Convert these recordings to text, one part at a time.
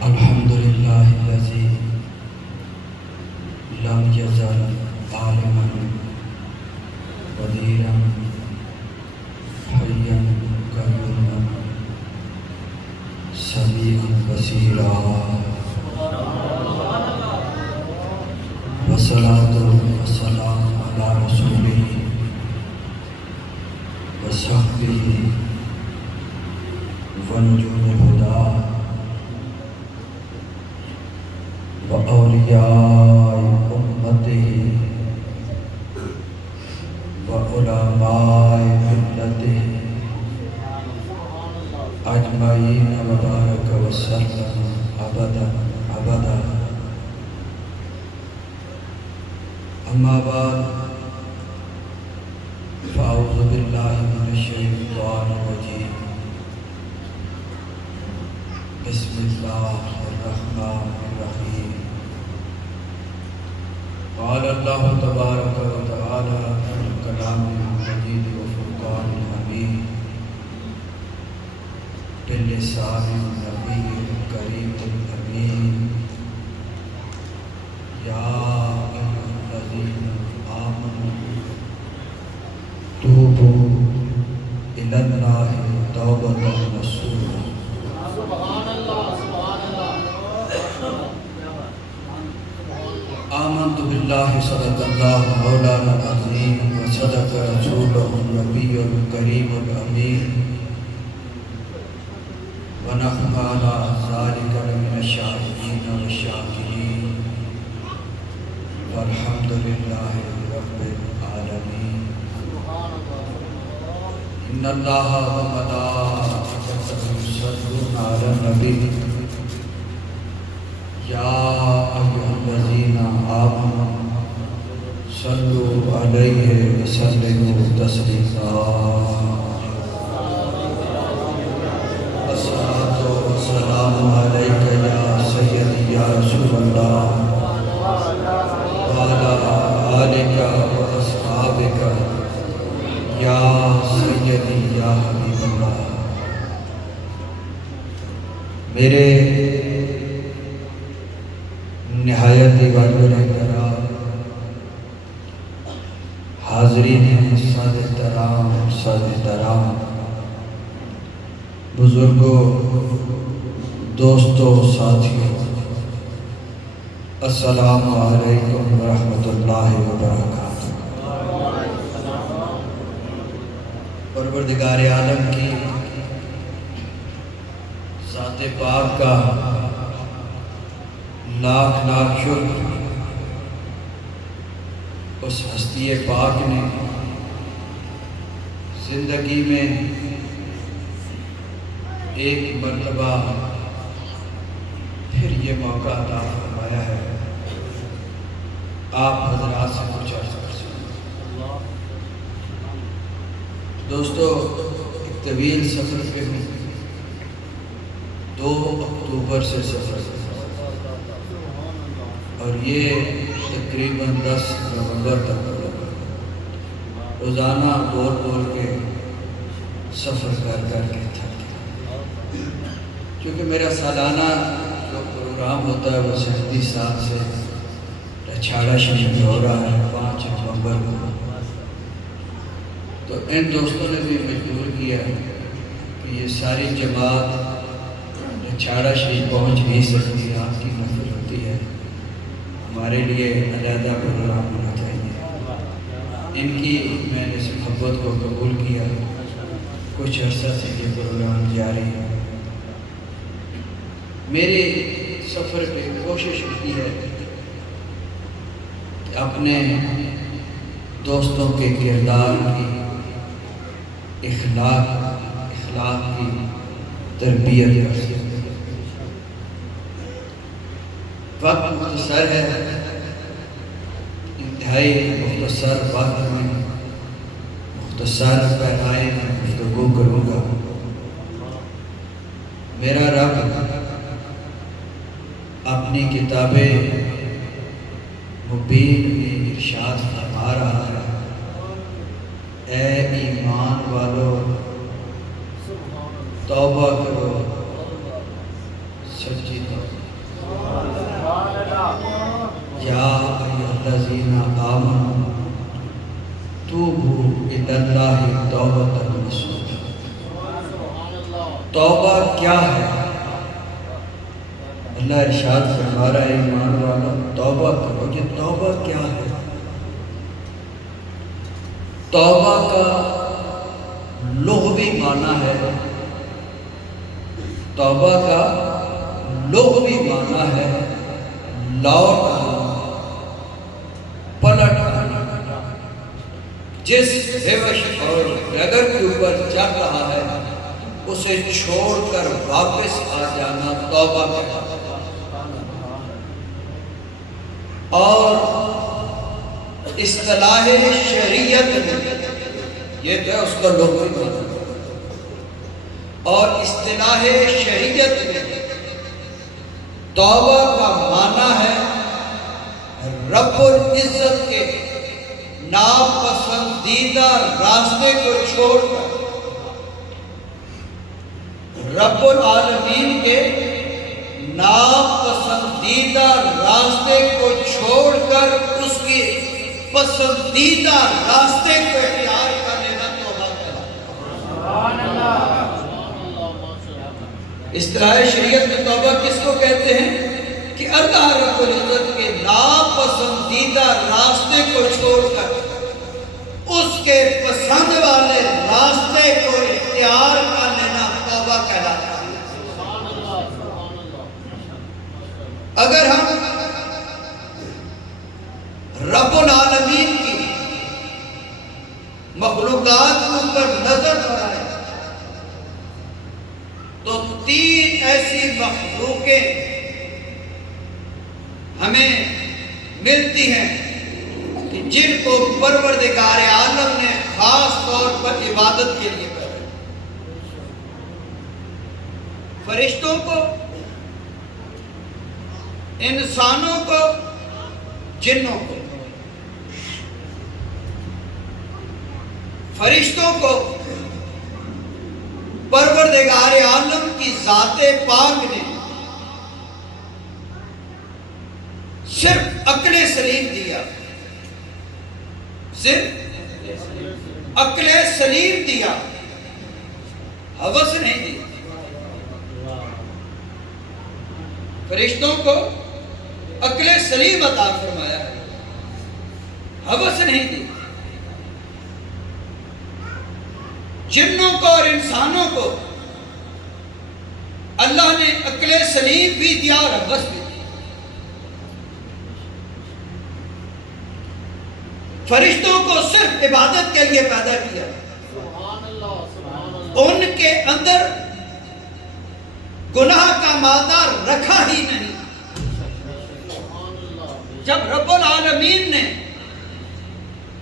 الحمدللہ الذی لم یزل عالما قدیرا حیا قیوما سمیعا بصیرا والصلاۃ والسلام علی رسولہ وصحبہ ونجوم الہدی وأولیاء أمته وعلماء ملته أجمعين وبارك وسلم أبدا أبدا. أما بعد فأعوذ بالله من الشيطان الرجيم. بسم الله الرحمن الرحيم. قال الله تبارك وتعالى في الكلام المجيد وفرقان الحميد باللسان النبي الكريم الأمين. يا أيها الذين آمنوا توبوا إلى الله توبة نصوحا. آمنت بالله صدق الله مولانا العظيم وصدق رسوله النبي الكريم الأمين ونحن على ذلك لمن الشاهدين والشاكرين والحمد لله رب العالمين. إن الله وملائكته يصلون على النبي يا أيها الذين آمنوا صلوا عليه وسلموا تسليما. الصلاة والسلام عليك يا سيدي يا رسول الله وعلى آلك وأصحابك يا سيدي يا حبيب الله. میرے نہایت واجب احترام حاضرین سادہ کرام بزرگوں دوستوں ساتھیوں السلام علیکم ورحمۃ اللہ وبرکاتہ. پروردگار عالم کی ذات پاک کا لاکھ لاکھ شکر. اس ہستی پاک نے زندگی میں ایک مرتبہ پھر یہ موقع عطا فرمایا ہے آپ حضرات سے کچھ عرض کر سکیں. دوستو ایک طویل سفر پہ ہوں. 2 اکتوبر سے سفر اور یہ تقریباً 10 نومبر تک روزانہ بول کے سفر کر کے تھک گیا. کیونکہ میرا سالانہ جو پروگرام ہوتا ہے وہ 37 سال سے رچھاڑا شریف میں ہو رہا ہے 5 نومبر کو. تو ان دوستوں نے بھی مجبور کیا کہ یہ ساری جماعت رچھاڑا شریف پہنچ نہیں سکتی. آپ کی محفل ہوتی ہے, ہمارے لیے علیحدہ پروگرام ہونا چاہیے. ان کی میں نے اس محبت کو قبول کیا. کچھ عرصہ سے یہ پروگرام جاری ہے. میرے سفر پہ کوشش ہوتی ہے کہ اپنے دوستوں کے کردار کی اخلاق کی تربیت کر سکتے. وقت مختصر ہے, انتہائی مختصر وقت میں مختصر پیمانے میں گفتگو کروں گا. میرا رب اپنی کتاب مبین میں ارشاد فرما رہا ہے، اے ایمان والو توبہ کرو، سچی توبہ۔ یا ایھا الذین آمنوا توبوا الی اللہ توبۃ نصوحا۔ توبہ کیا ہے؟ اللہ ارشاد فرما رہا ہے ایمان والو توبہ کرو۔ کہ توبہ کیا ہے؟ توبہ کا لغوی معنی ہے، توبہ کا لغوی معنی ہے لوٹ آنا، پلٹ آنا۔ جس بےوش اور ڈگر کے اوپر چل رہا ہے اسے چھوڑ کر واپس آ جانا توبہ ہے۔ اور اصطلاح شریعت میں یہ تو اس کا لغوی معنی، اور اصطلاح شریعت میں توبہ کا معنی ہے رب العزت کے ناپسندیدہ راستے کو چھوڑ کر، رب العالمین کے ناپسندیدہ راستے کو چھوڑ کر اس کی پسندیدہ راستے کو اختیار کر لینا توبہ کہلاتا ہے۔ اصطلاح شریعت میں توبہ کس کو کہتے ہیں؟ کہ اللہ رب العزت کے ناپسندیدہ راستے کو چھوڑ کر اس کے پسند والے راستے کو اختیار کر لینا توبہ کہلاتا ہے۔ اگر ہم رب العالمین کی مخلوقات کے اوپر نظر بڑھائیں تو 3 ایسی مخلوقیں ہمیں ملتی ہیں کہ جن کو پروردگار عالم نے خاص طور پر عبادت کے لیے کہا۔ فرشتوں کو، انسانوں کو، جنوں کو۔ فرشتوں کو پروردگار عالم کی ذات پاک نے صرف عقل سلیم دیا، صرف عقل سلیم دیا، ہوس نہیں دی۔ فرشتوں کو عقل سلیم عطا فرمایا ہے، ہوس نہیں دی۔ جنوں کو اور انسانوں کو اللہ نے عقل سلیم بھی دیا اور ہوس بھی دی۔ فرشتوں کو صرف عبادت کے لیے پیدا کیا، ان کے اندر گناہ کا مادہ رکھا ہی نہیں۔ جب رب العالمین نے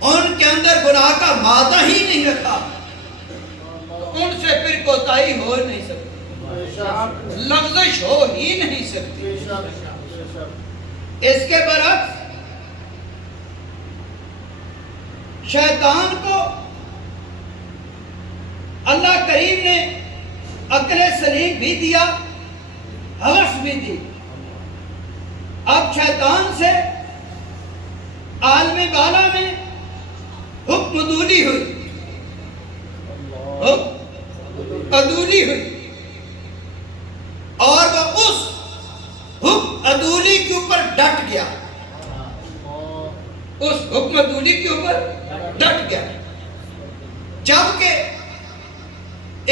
ان کے اندر گناہ کا مادہ ہی نہیں رکھا تو ان سے پھر کوتاہی ہو نہیں سکتی، لغزش ہو ہی نہیں سکتی۔ اس کے برعکس شیطان کو اللہ کریم نے عقل سلیم بھی دیا، ہوس بھی دی۔ اب شیطان سے عالم بالا میں حکم عدولی ہوئی، عدولی ہوئی، اور وہ اس حکم عدولی کے اوپر ڈٹ گیا، اس حکم عدولی کے اوپر ڈٹ گیا۔ جبکہ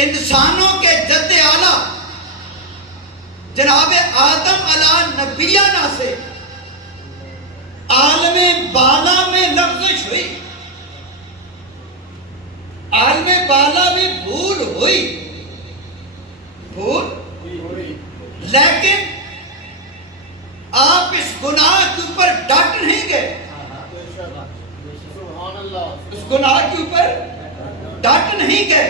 انسانوں کے جد اعلیٰ جناب آدم علیہ نبیانہ سے عالم بالا میں لغزش ہوئی، عالم بالا میں بھول ہوئی، لیکن آپ اس گناہ کے اوپر ڈٹ نہیں گئے، اس گناہ کے اوپر ڈٹ نہیں گئے،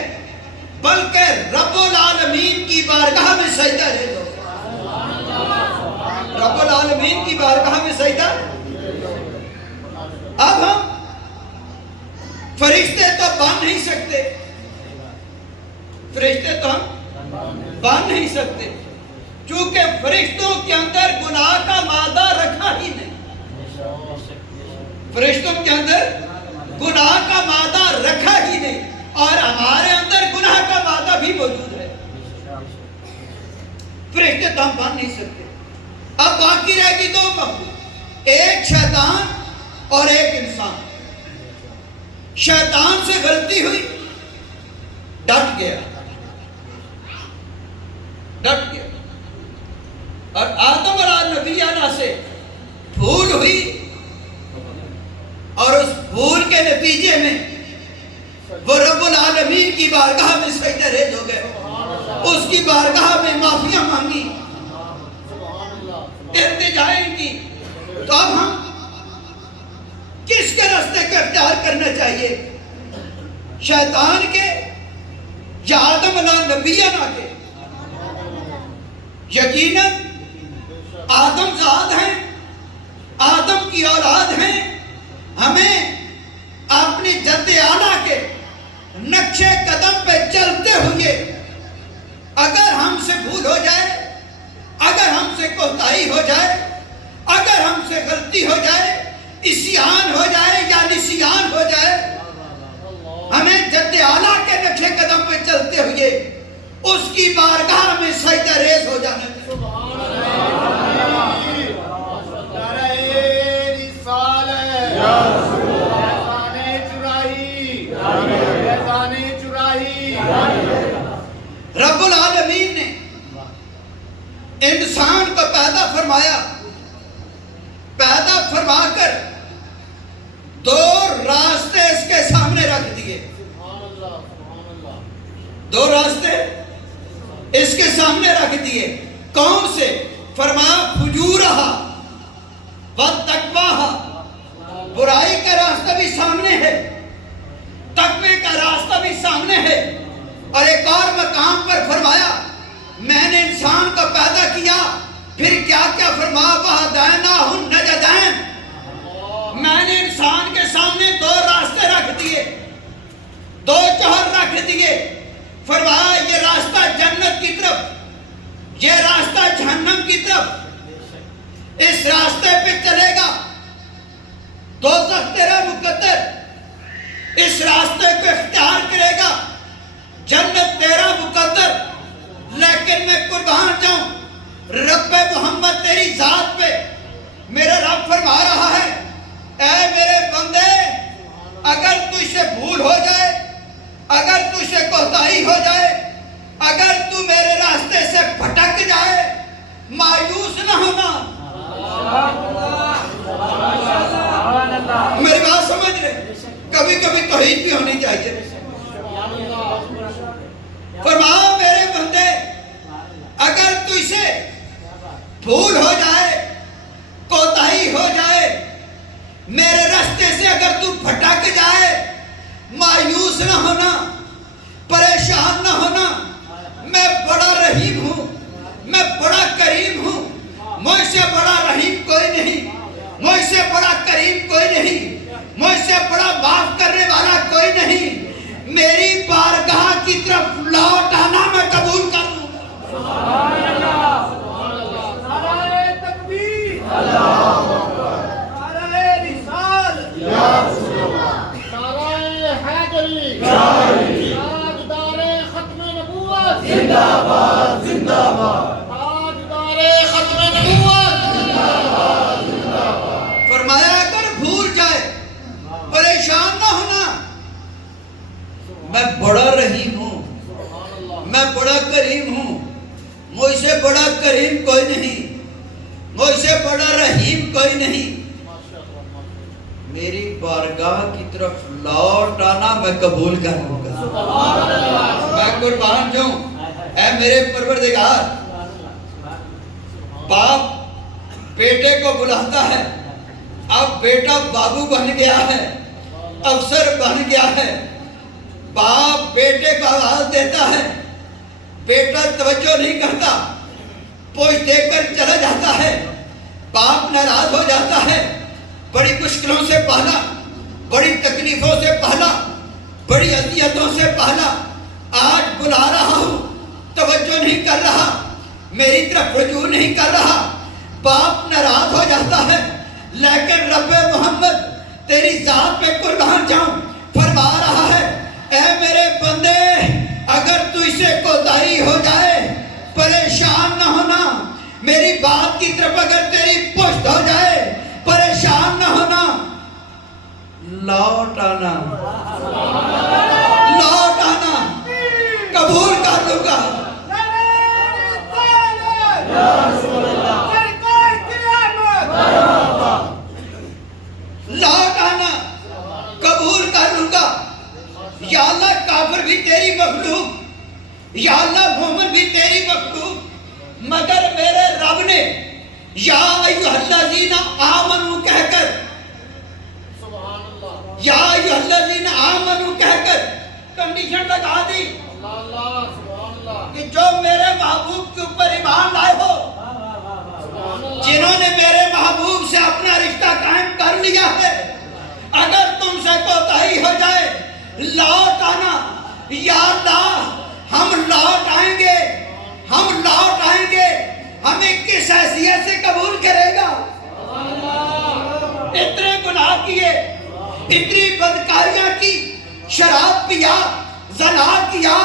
بلکہ رب العالمین کی بارگاہ میں سجدہ دے دو۔ رب العالمین کی بارگاہ میں سجدہ. اب ہم فرشتے تو بن نہیں سکتے، فرشتے تو ہم بن نہیں سکتے، چونکہ فرشتوں کے اندر گناہ کا مادہ رکھا ہی نہیں. فرشتوں کے اندر گناہ کا مادہ رکھا ہی نہیں، اور ہمارے اندر گناہ کا مادہ بھی موجود ہے. فرشتے تو ہم بن نہیں سکتے. اب باقی رہ گئی دو مخلوق، ایک شیطان اور ایک انسان. شیطان سے غلطی ہوئی، ڈٹ گیا، اور آدم اور نبی آنا سے بھول ہوئی، اور اس بھول کے نتیجے میں وہ رب العالمین کی بارگاہ میں سجدہ ریز ہو گئے، اس کی بارگاہ میں معافیاں مانگی، التجائیں کی. تو اب ہم کس کے راستے کو اختیار کرنا چاہیے؟ شیطان کے یا آدم علیہ نبینا کے؟ یقیناً آدم زاد ہیں، آدم کی اولاد ہیں. ہمیں اپنی جد اعلیٰ کے نقشے قدم پہ چلتے ہوئے اگر ہم سے بھول ہو جائے، اگر ہم سے کوتاہی ہو جائے، اگر ہم سے غلطی ہو جائے، عصیان ہو جائے یا نسیان ہو جائے، ہمیں جد اعلیٰ کے نقشے قدم پہ چلتے ہوئے اس کی بارگاہ میں سجدہ ریز ہو جانا چاہیے. رب العالمین نے انسان کو پیدا فرمایا، پیدا فرما کر دو راستے اس کے سامنے رکھ دیے. دو راستے اس کے سامنے رکھ دیے. کون سے؟ فرمایا فجورہا وتقواہا. برائی کا راستہ بھی سامنے ہے، تقوی کا راستہ بھی سامنے ہے. اور ایک اور مقام پر فرمایا میں نے انسان کو پیدا کیا، پھر کیا کیا فرمایا وَهَدَيْنَاهُ النَّجْدَيْنِ. میں نے انسان کے سامنے دو راستے رکھ دیے، دو چوہر رکھ دیے. فرمایا یہ راستہ جنت کی طرف، یہ راستہ جہنم کی طرف. اس راستے پہ چلے گا دوزخ تیرا مقدر، اس راستے کو اختیار کرے گا جنت تیرا مقدر. لیکن میں قربان جاؤں رب محمد تیری ذات پہ. میرا رب فرما رہا ہے اے میرے بندے، اگر تجھ سے بھول ہو جائے، اگر تجھ سے کوتاہی ہو جائے، اگر تو میرے راستے سے بھٹک جائے، مایوس نہ ہونا. میری بات سمجھ رہے؟ کبھی کبھی توحید بھی ہونی چاہیے. فرمایا میرے بندے، اگر تجھ سے بھول ہو جائے، کوتاہی ہو جائے، میرے راستے سے اگر تو بھٹک جائے، مایوس نہ ہونا، پریشان نہ ہونا. میں بڑا رحیم ہوں، میں بڑا کریم ہوں. مجھ سے بڑا رحیم کوئی نہیں، مجھ سے بڑا کریم کوئی نہیں، مجھ سے بڑا معاف کرنے والا کوئی نہیں. میری بارگاہ کی طرف لوٹ آنا میں قبول کروں. سبحان اللہ، نعرہ تکبیر، اللہ اکبر، نعرہ رسالت، یا رسول اللہ، نعرہ حیدری، تاجدار ختم نبوت، زندہ باد، زندہ باد، تاجدار ختم نبوت، زندہ باد، زندہ باد. فرمایا اگر بھول جائے، پریشان نہ ہونا، میں بڑا رحیم ہوں، میں بڑا کریم ہوں. مجھ سے بڑا کریم کوئی نہیں، مجھ سے بڑا رحیم کوئی نہیں. میری بارگاہ کی طرف لوٹ آنا میں قبول کروں گا. میں قربان جاؤں اے میرے پروردگار. باپ بیٹے کو بلاتا ہے، اب بیٹا بابو بن گیا ہے، افسر بن گیا ہے. باپ بیٹے کو آواز دیتا ہے، بیٹا توجہ نہیں کرتا، پوچھ دے کر چلا جاتا ہے. ناراض ہو جاتا ہے، بڑی مشکلوں سے پہلا، بڑی تکلیفوں سے پہلا، بڑی اذیتوں سے پہلا، آج بلا رہا ہوں، توجہ نہیں کر رہا، میری طرف رجوع نہیں کر رہا، باپ ناراض ہو جاتا ہے، لیکن رب محمد تیری ذات پہ قربان جاؤں فرما رہا ہے، اے میرے بندے اگر تو اسے کوتاہی ہو جائے پریشان نہ ہونا، میری بات کی طرف اگر تیری پشت ہو جائے پریشان نہ ہونا، لوٹ آنا، لوٹ آنا، قبول کر لوں گا۔ لوٹ آنا، قبول کر لوں گا۔ یا اللہ کافر بھی تیری مخلوق، یا اللہ مومن بھی تیری مخلوق، مگر میرے رب نے یا ایھا الذین آمنوا کہہ کر، یا ایھا الذین آمنوا کہہ کر کنڈیشن لگا دی کہ جو میرے محبوب کے اوپر ایمان لائے ہو، جنہوں نے میرے محبوب سے اپنا رشتہ قائم کر لیا ہے، اگر تم سے کوتاہی ہو جائے لوٹ آنا۔ یا اللہ ہم لوٹ آئیں گے، ہم لوٹ آئیں گے، ہمیں کس حیثیت سے قبول کرے گا؟ اتنے گناہ کیے، اتنی بدکاریاں کی، شراب پیا، زنا کیا،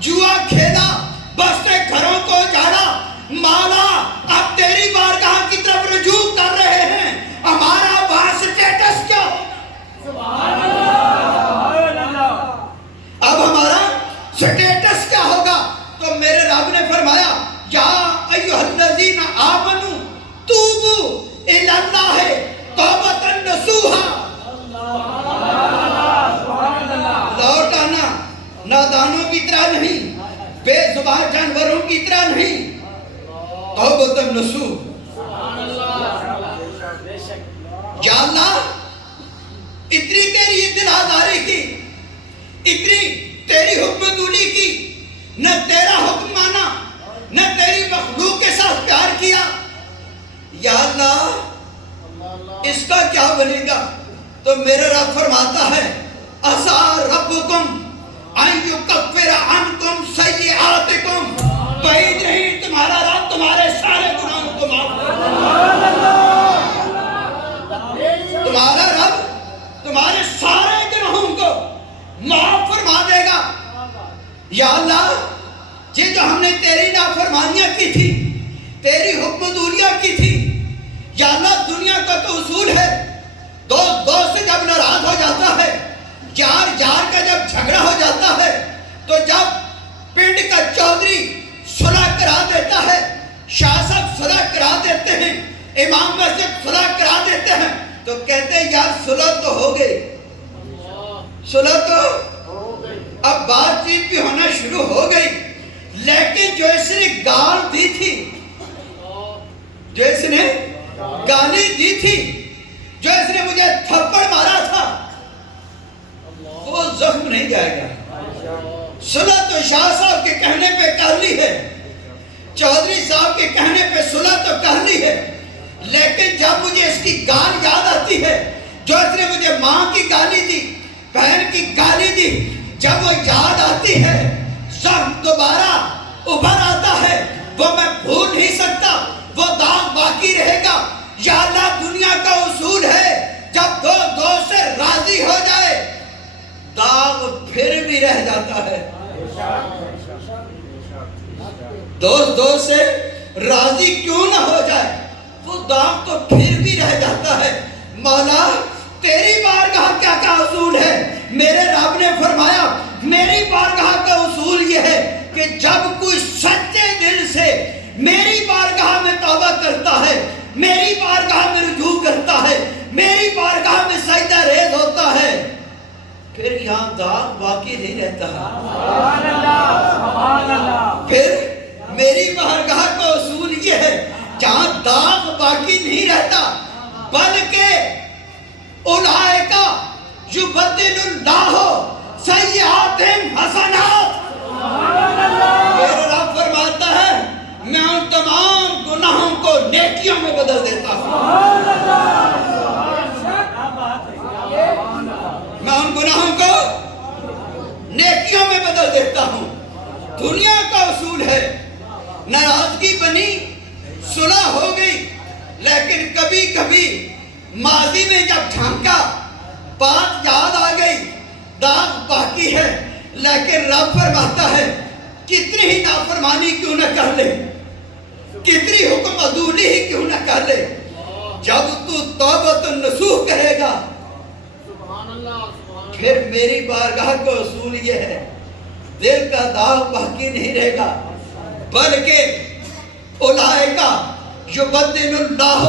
جوا کھیلا، بستے گھروں کو اجاڑا، مولا اب تیری بارگاہ کی طرف رجوع کر رہے ہیں، ہمارا وہاں سٹیٹس کیا ہو؟ اب ہمارا سٹیٹس کیا ہوگا؟ تو میرے رب نے فرمایا یا ایھا الذین آمنوا توبوا الی اللہ توبۃ نصوحا۔ لوٹ آنا، نادانوں کی طرح نہیں، بے زبان جانوروں کی طرح نہیں، توبۃ نصوح۔ یا اللہ اتنی تیری دل آزاری کی، اتنی تیری حکم دولی کی، نہ تیرا حکم مانا، نہ تیری مخلوق کے ساتھ پیار کیا، یا اللہ اس کا کیا بنے گا؟ تو میرے رب فرماتا ہے عسیٰ ربکم ان یکفر عنکم سیئاتکم، بعید نہیں تمہارا رب تمہارے سارے گناہوں کو معاف کرے گا، تمہارا رب تمہارے سارے گناہوں کو معاف فرما دے گا۔ یا اللہ یہ جو ہم نے تیری نافرمانیاں کی تھی، تیری حکم دولیاں کی تھی، یا اللہ دنیا کا تو اصول ہے دوست سے جب ناراض ہو جاتا ہے، یار کا جب جھگڑا ہو جاتا ہے، تو جب پنڈ کا چودھری صلح کرا دیتا ہے، شاہ صاحب صلح کرا دیتے ہیں، امام مسجد صلح کرا دیتے ہیں، تو کہتے ہیں یار صلح تو ہو گئی، صلح تو اب بات چیت بھی ہونا شروع ہو گئی، لیکن جو اس نے گال دی تھی، جو اس نے گالی دی تھی، جو اس نے مجھے تھپڑ مارا تھا، وہ زخم نہیں جائے گا۔ صلح تو شاہ صاحب کے کہنے پہ کر لی ہے، چودھری صاحب کے کہنے پہ صلح تو کر لی ہے، لیکن جب مجھے اس کی گال یاد آتی ہے، جو اس نے مجھے ماں کی گالی دی، بہن کی گالی دی، جب وہ یاد آتی ہے زخم دوبارہ ابھر آتا ہے، وہ میں بھول نہیں سکتا، وہ داغ باقی رہے گا۔ یا اللہ دنیا کا اصول ہے جب دوست سے راضی ہو جائے داغ پھر بھی رہ جاتا ہے، دوست سے راضی کیوں نہ ہو جائے وہ داغ تو پھر بھی رہ جاتا ہے۔ مولا تیری بارگاہ کیا کا اصول ہے؟ میرے رب نے فرمایا میری بارگاہ کا اصول یہ ہے کہ جب کوئی سچے دل سے میری بارگاہ میں توبہ کرتا ہے، میری بارگاہ میں رجوع کرتا ہے، میری بارگاہ میں سجدہ ریز ہوتا ہے، پھر یہاں داغ باقی نہیں رہتا ہے۔ پھر میری بارگاہ کا اصول یہ ہے جہاں داغ باقی نہیں رہتا، بلکہ اولئک یبدل اللہ سیئاتہم حسنات، میرا رب فرماتا ہے میں ان تمام گناہوں کو نیکیوں میں بدل دیتا ہوں۔ دیتا ہوں. دنیا کا اصول ہے ناراضگی بنی صلح ہو گئی، لیکن کبھی کبھی ماضی میں جب جھانکا بات یاد آ گئی، داغ باقی ہے. لیکن رب فرماتا ہے کتنی ہی نافرمانی کیوں نہ کر لے، کتنی حکم عدولی ہی کیوں نہ کر لے، جب تو توبۃ النصوح کہے گا پھر میری بارگاہ کا اصول یہ ہے دل کا داغ باقی نہیں رہے گا، بلکہ اولئک یبدل اللہ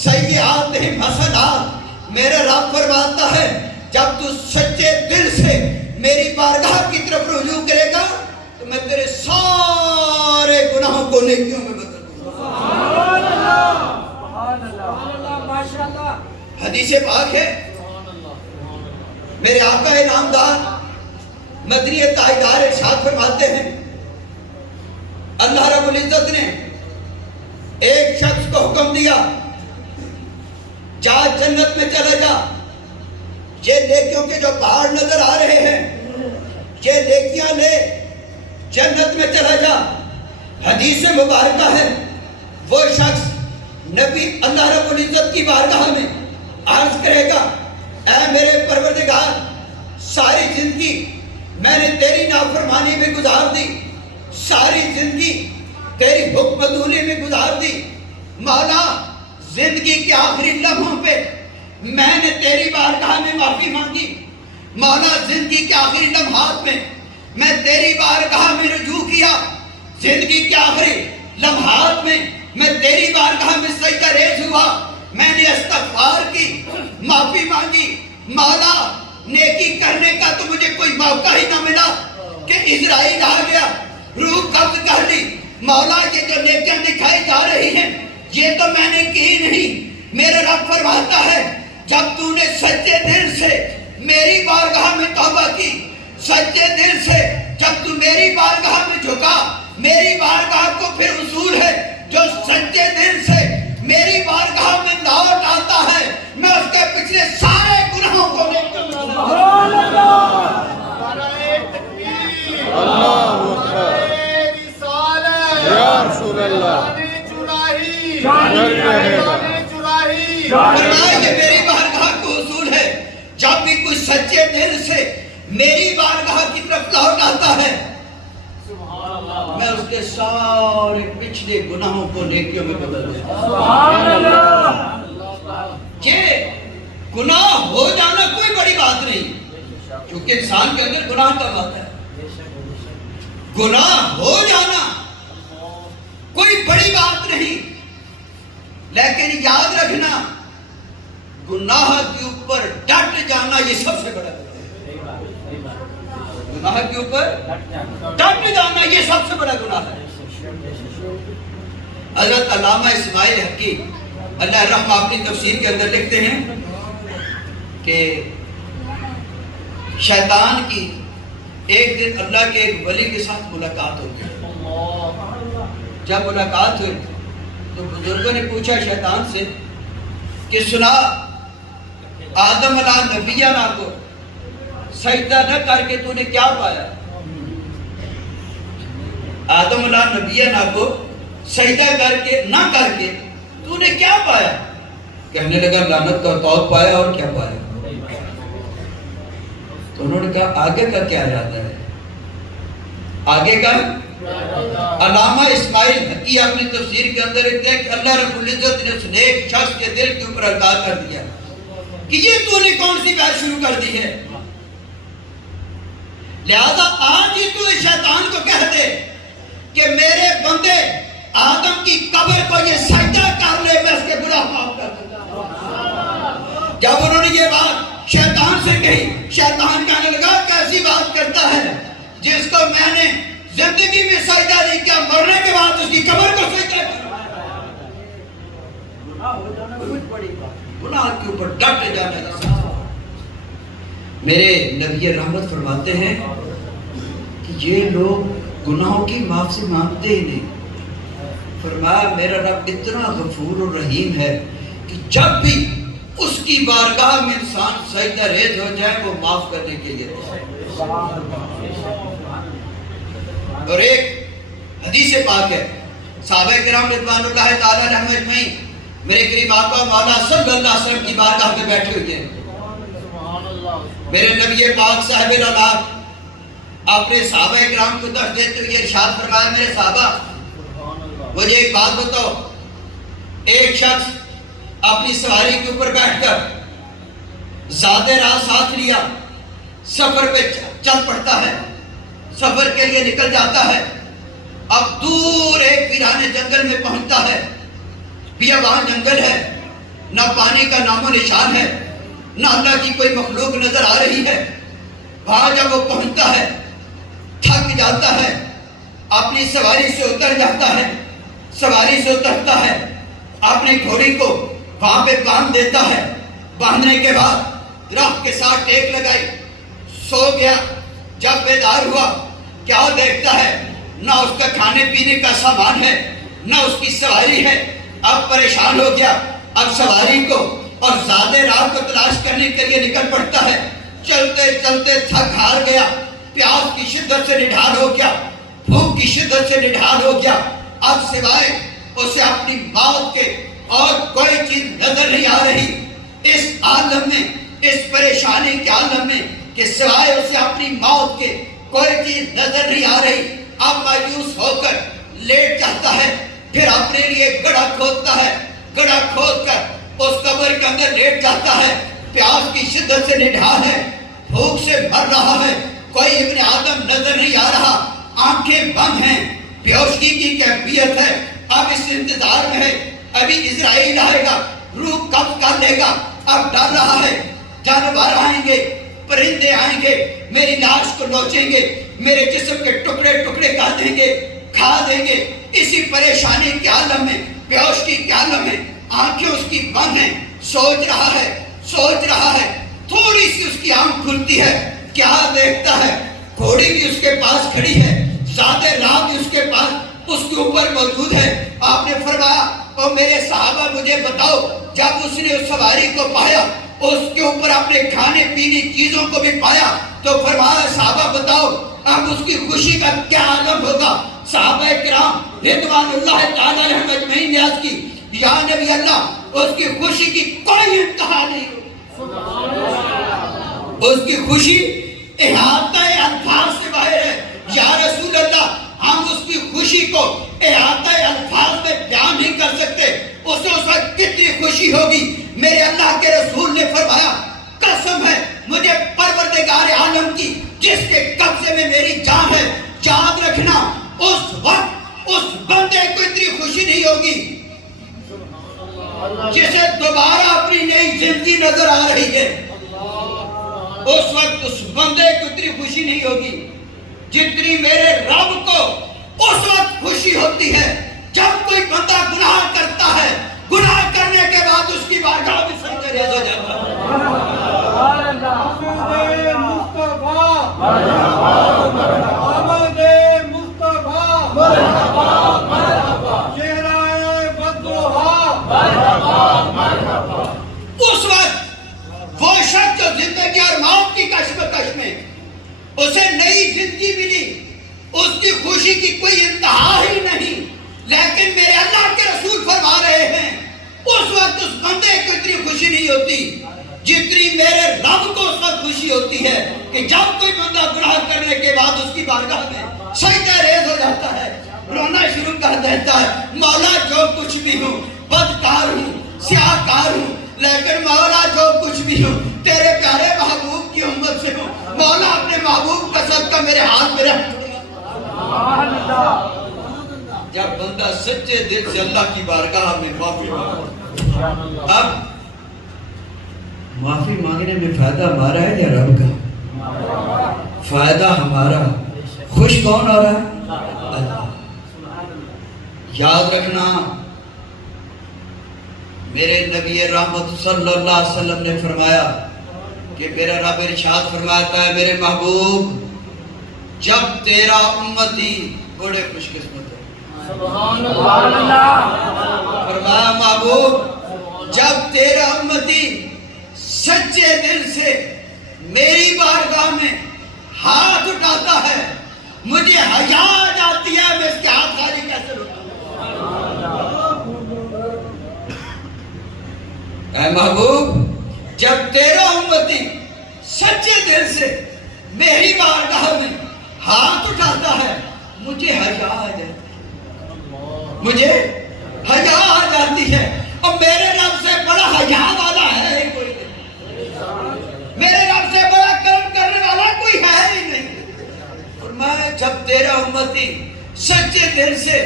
سیئاتہم حسنات. میرے رب فرماتا ہے جب تو سچے دل سے میری بارگاہ کی طرف رجوع کرے گا تو میں تیرے سارے گناہوں کو نیکیوں میں بدل دوں گا. حدیث پاک ہے، میرے آقا انعامدار مدنی تاجدار ارشاد فرماتے ہیں اللہ رب العزت نے ایک شخص کو حکم دیا جا جنت میں چلے جا، یہ نیکیوں کے جو پہاڑ نظر آ رہے ہیں یہ نیکیاں لے جنت میں چلا جا. حدیث مبارکہ ہے وہ شخص نبی اللہ رب العزت کی بارگاہ میں عرض کرے گا اے میرے پروردگار ساری زندگی میں نے تیری نافرمانی میں گزار دی، ساری زندگی تیری حکم عدولی میں گزار دی. مولا زندگی کے آخری لمحوں پہ میں نے تیری بارگاہ میں معافی مانگی. مولا زندگی کے آخری لمحات میں تیری بارگاہ میں رجوع کیا. زندگی کے آخری لمحات میں تیری بارگاہ میں سجدہ ریز ہوا، میں نے استغفار کی، معافی مانگی. مولا نیکی کرنے کا تو مجھے کوئی موقع ہی نہ ملا کہ اسرائیل آ گیا، روح قبض کر لی. مولا یہ جو نیکیاں دکھائی جا رہی ہیں یہ تو میں نے کی نہیں. میرے رب فرماتا ہے جب تو نے سچے دل سے میری بارگاہ میں توبہ کی، سچے دل سے جب تو میری بارگاہ میں جھکا، میری بارگاہ کو پھر اصول ہے جو سچے دل سے میری بارگاہ میں لوٹ آتا ہے میں اس کے پچھلے سارے گناہوں کو نیکیوں میں بدل دوں گا. یا رسول اللہ فرمایا یہ میری بارگاہ کو اصول ہے جب بھی کوئی سچے دل سے میری بارگاہ کی طرف لوٹ آتا ہے میں اس کے سارے پچھلے گناہوں کو نیکیوں میں بدل دیتا ہوں. یہ گناہ ہو جانا کوئی بڑی بات نہیں، کیونکہ انسان کے اندر گناہ کم آتا ہے. گناہ ہو جانا کوئی بڑی بات نہیں، لیکن یاد رکھنا گناہ کے اوپر ڈٹ جانا یہ سب سے بڑا گناہ ہے. گناہ کے اوپر ڈٹ جانا یہ سب سے بڑا گناہ ہے. حضرت علامہ اسماعیل حقی اللہ رحمہ اپنی تفسیر کے اندر لکھتے ہیں کہ شیطان کی ایک دن اللہ کے ایک ولی کے ساتھ ملاقات ہوگی. جب ملاقات ہوئی تو بزرگوں نے پوچھا شیطان سے کہ سنا آدم علیہ نبینا کو سجدہ نہ کر کے تو نے کیا پایا؟ آدم علیہ نبینا کو سجدہ نہ کر کے تو نے کیا پایا؟ کہنے لگا لعنت کا طوق پایا اور کیا پایا؟ تو انہوں نے کہا آگے کا کیا ارادہ ہے؟ آگے کا علامہ اسماعیل حقی اپنی تفسیر کے اندر لکھتے ہیں کہ اللہ رب العزت نے اس نیک شخص کے دل کے اوپر القاء کر دیا کہ یہ تو نے کون سی بات شروع کر دی ہے، لہذا آج ہی تو اس شیطان کو کہہ دے کہ میرے بندے آدم کی قبر کو یہ سجدہ کر لے، میں اس کے گناہ معاف کر دوں. جب انہوں نے یہ بات شیطان سے کہی، شیطان کہنے لگا کیسی بات کرتا ہے جس کو میں نے زندگی میں سجدہ نہیں کیا، مرنے کے بعد اس کی قبر کو سجدہ کیا. گناہ ہو جانا کوئی بڑی بات، گناہ کے اوپر ڈٹ جانا. میرے نبی رحمت فرماتے ہیں کہ یہ لوگ گناہوں کی معافی مانگتے ہی نہیں. فرمایا میرا رب اتنا غفور و رحیم ہے کہ جب بھی اس کی بارگاہ میں انسان سجدہ ریز ہو جائے وہ معاف کرنے کے لیے. اور ایک حدیث پاک ہے، صحابہ کرام رضوان اللہ تعالیٰ عنہم اجمعین میرے قریب آقا مولا صلی اللہ علیہ وسلم کی بارگاہ میں بیٹھے ہوئے ہیں۔ میرے نبی پاک صاحب الاولاد آپ نے صحابہ کرام کو درس دیتے ہوئے ارشاد فرمایا، میرے صحابہ مجھے ایک بات بتاؤ، ایک شخص اپنی سواری کے اوپر بیٹھ کر زیادہ راہ ساتھ لیا، سفر پہ چل پڑتا ہے، سفر کے لیے نکل جاتا ہے، اب دور ایک ویرانے جنگل میں پہنچتا ہے، پیا وہاں جنگل ہے، نہ پانی کا نام و نشان ہے، نہ اللہ کی کوئی مخلوق نظر آ رہی ہے۔ وہاں جب وہ پہنچتا ہے، تھک جاتا ہے، اپنی سواری سے اتر جاتا ہے، سواری سے اترتا ہے، اپنے گھوڑی کو وہاں پہ باندھ دیتا ہے، باندھنے کے بعد درخت کے ساتھ ٹیک لگائی، سو گیا۔ جب بیدار ہوا کیا دیکھتا ہے، نہ اس کا کھانے پینے کا سامان ہے، نہ اس کی سواری ہے۔ اب پریشان ہو گیا، اب سواری کو اور زیادہ راہ کو تلاش کرنے کے لیے نکل پڑتا ہے۔ چلتے چلتے تھک ہار گیا، پیاس کی شدت سے نڈھال ہو گیا، بھوک کی شدت سے نڈھال ہو گیا۔ اب سوائے اسے اپنی موت کے اور کوئی چیز نظر نہیں آ رہی۔ اس عالم میں، اس پریشانی کے عالم میں کہ سوائے اسے اپنی موت کے کوئی چیز نظر نہیں آ رہی، اب مایوس ہو کر لیٹ جاتا ہے، پھر اپنے لیے گڑھا کھودتا ہے، گڑھا کھود کر اس قبر کے اندر لیٹ جاتا ہے۔ پیاس کی شدت سے نڈھال ہے، بھوک سے مر رہا ہے، کوئی ابن آدم نظر نہیں آ رہا، آنکھیں بند ہیں، بیہوشی کی کیفیت ہے۔ اب اس انتظار میں ہے ابھی اسرائیل آئے گا، روح قبض کر لے گا۔ اب ڈر رہا ہے جانور آئیں گے، پرندے آئیں گے، میری لاش کو نوچیں گے، میرے جسم کے ٹکڑے ٹکڑے کر دیں گے، کھا دیں گے۔ اسی پریشانی کے عالم میں، بیہوشی کے عالم میں آنکھیں اس کی بند ہیں، سوچ رہا ہے، سوچ رہا ہے۔ تھوڑی سی اس کی آنکھ کھلتی ہے، کیا دیکھتا ہے، گھوڑی بھی اس کے پاس کھڑی ہے، زیادہ راہ بھی اس کے پاس اس کے اوپر موجود ہے۔ آپ نے فرمایا، او میرے صحابہ مجھے بتاؤ، جب اس نے اس سواری کو پایا، اس کے اوپر اپنے کھانے پینے چیزوں کو بھی پایا، تو فرمایا صحابہ بتاؤ اب اس کی خوشی کا کیا عالم ہوگا؟ صحابہ کرام رضوان اللہ تعالیٰ عنہم اجمعین نے عرض کی، یا نبی اللہ اس کی خوشی کی کوئی انتہا نہیں ہوگی۔ اس کی خوشی احاطہ الفاظ سے باہر ہے۔ یا رسول اللہ ہم اس کی خوشی کو احاطہ الفاظ میں بیان نہیں کر سکتے، اسے اس وقت کتنی خوشی ہوگی۔ میرے اللہ کے رسول نے فرمایا، قسم ہے مجھے پروردگار عالم کی جس کے قبضے میں میری جان ہے، یاد رکھنا اس وقت اس بندے کو اتنی خوشی نہیں ہوگی جسے دوبارہ اپنی نئی زندگی نظر آ رہی ہے۔ اس وقت اس بندے کو اتنی خوشی نہیں ہوگی جتنی میرے رب کو اس وقت خوشی ہوتی ہے جب کوئی بندہ گناہ کرتا ہے، گناہ کرنے کے بعد اس کی بارگاہ میں سجدے ریز ہو جاتا ہے۔ اس وقت وہ شخص جو زندگی اور موت کی کشمکش میں اسے نئی زندگی ملی، اس کی خوشی کی کوئی انتہا ہی نہیں، لیکن میرے اللہ کے رسول فرما رہے ہیں اس وقت اس بندے کو اتنی خوشی نہیں ہوتی جتنی میرے رب کو اس وقت خوشی ہوتی ہے کہ جب کوئی بندہ گناہ کرنے کے بعد اس کی بارگاہ میں سجدہ ریز ہو جاتا ہے، رونا شروع کر دیتا ہے۔ مولا جو کچھ بھی ہوں، بدکار ہوں، سیاہ کار ہوں، لیکن مولا جو کچھ بھی ہوں تیرے پیارے محبوب کی امت سے ہوں، مولا اپنے محبوب کا صدقہ میرے ہاتھ میں رکھ۔ جب بندہ سچے دل سے اللہ کی بارگاہ میں معافی مانگتا، اب معافی مانگنے میں فائدہ ہمارا ہے یا رب کا؟ فائدہ ہمارا، خوش کون ہو رہا ہے؟ اللہ۔ یاد رکھنا میرے نبی رحمت صلی اللہ علیہ وسلم نے فرمایا کہ میرا رب ارشاد فرماتا ہے، میرے محبوب جب تیرا امتی، بڑے خوش قسمت ہے، فرمایا محبوب جب تیرا امتی سچے دل سے میری بارگاہ میں ہاتھ اٹھاتا ہے، مجھے حیا آ جاتی ہے، میں اس کے ہاتھ خالی کیسے لوٹاؤں؟ اے محبوب، جب تیرا امتی سچے دل سے میری بارگاہ میں ہاتھ اٹھاتا ہے، مجھے حیا آ جاتی ہے، مجھے حیا آ جاتی ہے۔ اور میرے رب سے بڑا حیا والا ہے ہی کوئی نہیں، میرے رب سے بڑا کرم کرنے والا کوئی ہے ہی نہیں۔ اور میں جب تیرا امتی سچے دل سے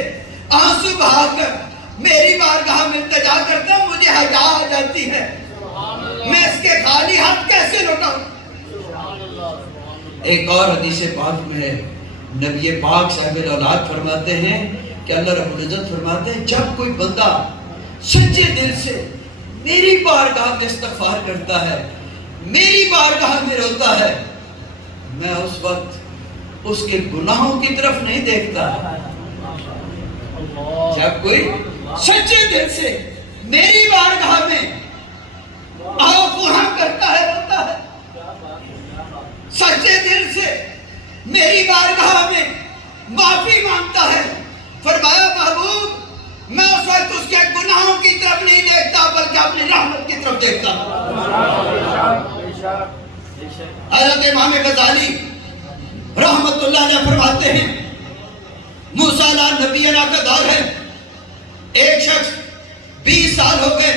آنسو بہا کر میری بارگاہ میں التجا کرتا ہوں، مجھے حیا آ جاتی ہے، میں اس کے خالی ہاتھ کیسے لوٹاؤں؟ ایک اور حدیث پاک میں نبی پاک صاحب الاولاد فرماتے ہیں کہ اللہ رب العزت فرماتے ہیں جب کوئی بندہ سچے دل سے میری بارگاہ میں استغفار کرتا ہے، میری بارگاہ میں روتا ہے، میں اس وقت اس کے گناہوں کی طرف نہیں دیکھتا۔ جب کوئی سچے دل سے میری بارگاہ میں آؤ گناہ کرتا ہے، روتا ہے، سچے دل سے میری بارگاہ میں معافی مانگتا ہے، فرمایا محبوب میں اس وقت اس کے گناہوں کی طرف نہیں دیکھتا بلکہ اپنی رحمت کی طرف دیکھتا ہوں۔ حضرت امام غزالی رحمت اللہ علیہ فرماتے ہیں موسیٰ علیہ نبینا کا دور ہے، ایک شخص 20 سال ہو گئے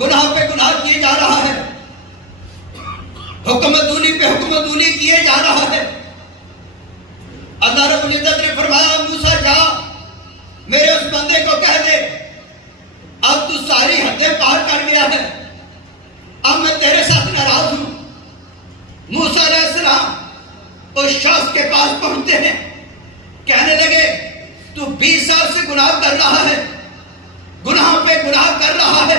گناہ پہ گناہ کیے جا رہا ہے، حکمتولی پہ حکمتولی کیے جا رہا ہے۔ اللہ رب العزت نے فرمایا موسیٰ جا میرے اس بندے کو کہہ دے اب تو ساری حدیں پار کر گیا ہے، اب میں تیرے ساتھ ناراض ہوں۔ موسیٰ علیہ السلام اس شخص کے پاس پہنچتے ہیں، کہنے لگے تو 20 سال سے گناہ کر رہا ہے، گناہ پہ گناہ کر رہا ہے،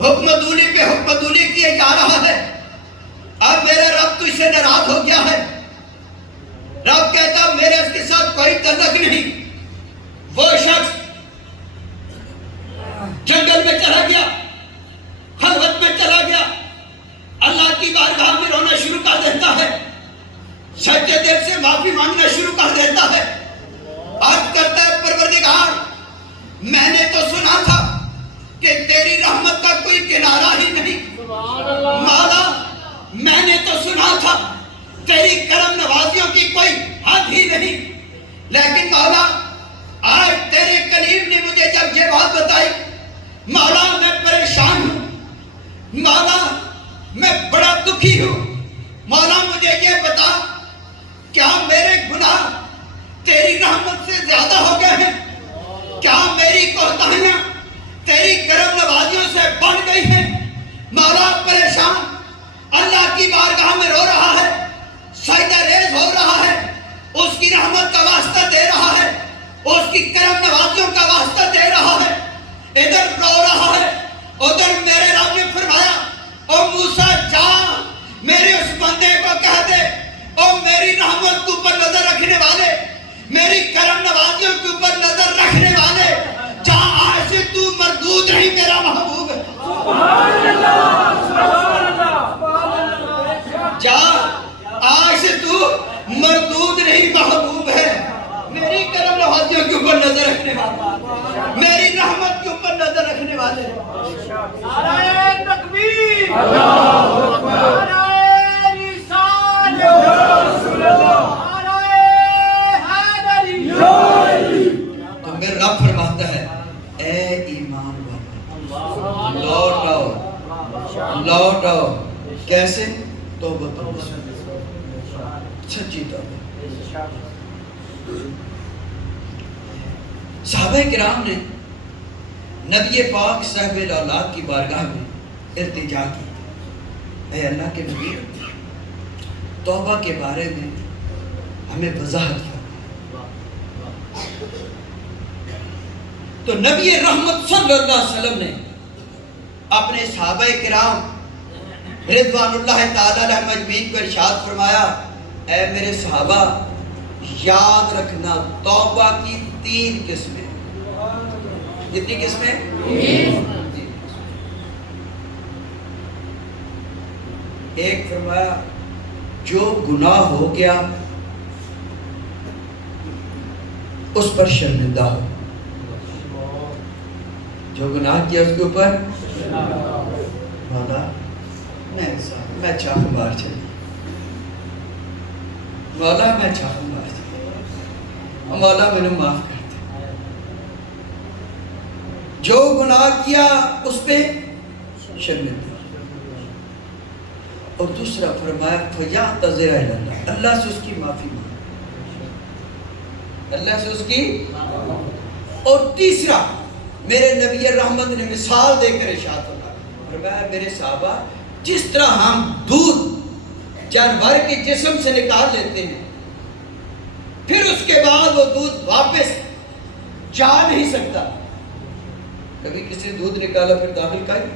حکمتولی پہ حکمتولی کیے جا رہا ہے، اب میرا رب تجھ سے ناراض ہو گیا ہے۔ رب کہتا میرے اس کے ساتھ کوئی تعلق نہیں۔ وہ شخص جنگل میں چلا گیا، خلوت میں چلا گیا، اللہ کی بارگاہ میں رونا شروع کر دیتا ہے، سچے دل سے معافی مانگنا شروع کر دیتا ہے، عرض کرتا ہے پروردگار میں نے تو سنا تھا کہ تیری رحمت کا کوئی کنارہ ہی نہیں، مولا میں نے تو سنا تھا تیری کرم نوازیوں کی کوئی حد ہی نہیں، لیکن مولا آج تیرے کلیم نے مجھے جب یہ بات بتائی، مولا میں پریشان ہوں، مولا میں بڑا دکھی ہوں، مولا مجھے یہ بتا کیا میرے گناہ تیری رحمت سے زیادہ ہو گئے ہیں؟ کیا میری کوتاہیاں تیری کرم نوازیوں سے بڑھ گئی ہیں؟ مولا پریشان اللہ کی بارگاہ میں رو رہا ہے، سجدہ ریز ہو رہا ہے، اس کی رحمت کا واسطہ دے رہا ہے، اس کی کرم نوازیوں کا واسطہ دے رہا ہے، ادھر رو رہا ہے، ادھر میرے رب نے فرمایا او موسیٰ جا میرے اس بندے کو کہہ دے او میری رحمت کے اوپر نظر رکھنے والے، میری کرم نوازیوں کے اوپر نظر رکھنے والے، جا آج سے تو مردود نہیں میرا محبوب ہے، جا آج سے تو مردود نہیں محبوب ہے، میری کرم نوازیوں کے اوپر نظر رکھنے والے، میری رحمت کے اوپر نظر رکھنے والے۔ نعرہ تکبیر، اللہ اکبر، نعرہ رسالت، یا رسول اللہ، نعرہ حیدری، تو میرا رب فرماتا ہے اے ایمان والو لوٹ آؤ، لوٹ آؤ، کیسے؟ توبہ سچی توبہ۔ صحابہ کرام نے نبی پاک صاحب الاولاد کی بارگاہ میں التجا کی، اے اللہ کے نبی توبہ کے بارے میں ہمیں وضاحت فرما۔ تو نبی رحمت صلی اللہ علیہ وسلم نے اپنے صحابہ کرام رضوان اللہ تعالی علیہ مجمعین کو ارشاد فرمایا اے میرے صحابہ یاد رکھنا توبہ کی 3 قسمیں، کتنی قسمیں؟ ایک فرمایا جو گناہ ہو گیا اس پر شرمندہ ہو. جو گناہ کیا اس کے اوپر مولا میں چاہوں مار چلی، مولا میں چاہوں مار چلی، مولا میں نے معاف کر دے. جو گناہ کیا اس پہ شرمندہ. اور دوسرا فرمایا فَيَعْتَذِرَ إِلَى اللَّهِ، اللہ سے اس کی معافی مانگ، اللہ سے اس کی. اور تیسرا میرے نبی رحمت نے مثال دے کر ارشاد فرمایا میرے صحابہ جس طرح ہم دودھ جانور کے جسم سے نکال لیتے ہیں پھر اس کے بعد وہ دودھ واپس جا نہیں سکتا. کبھی کسی دودھ نکالا پھر داخل کا ہی.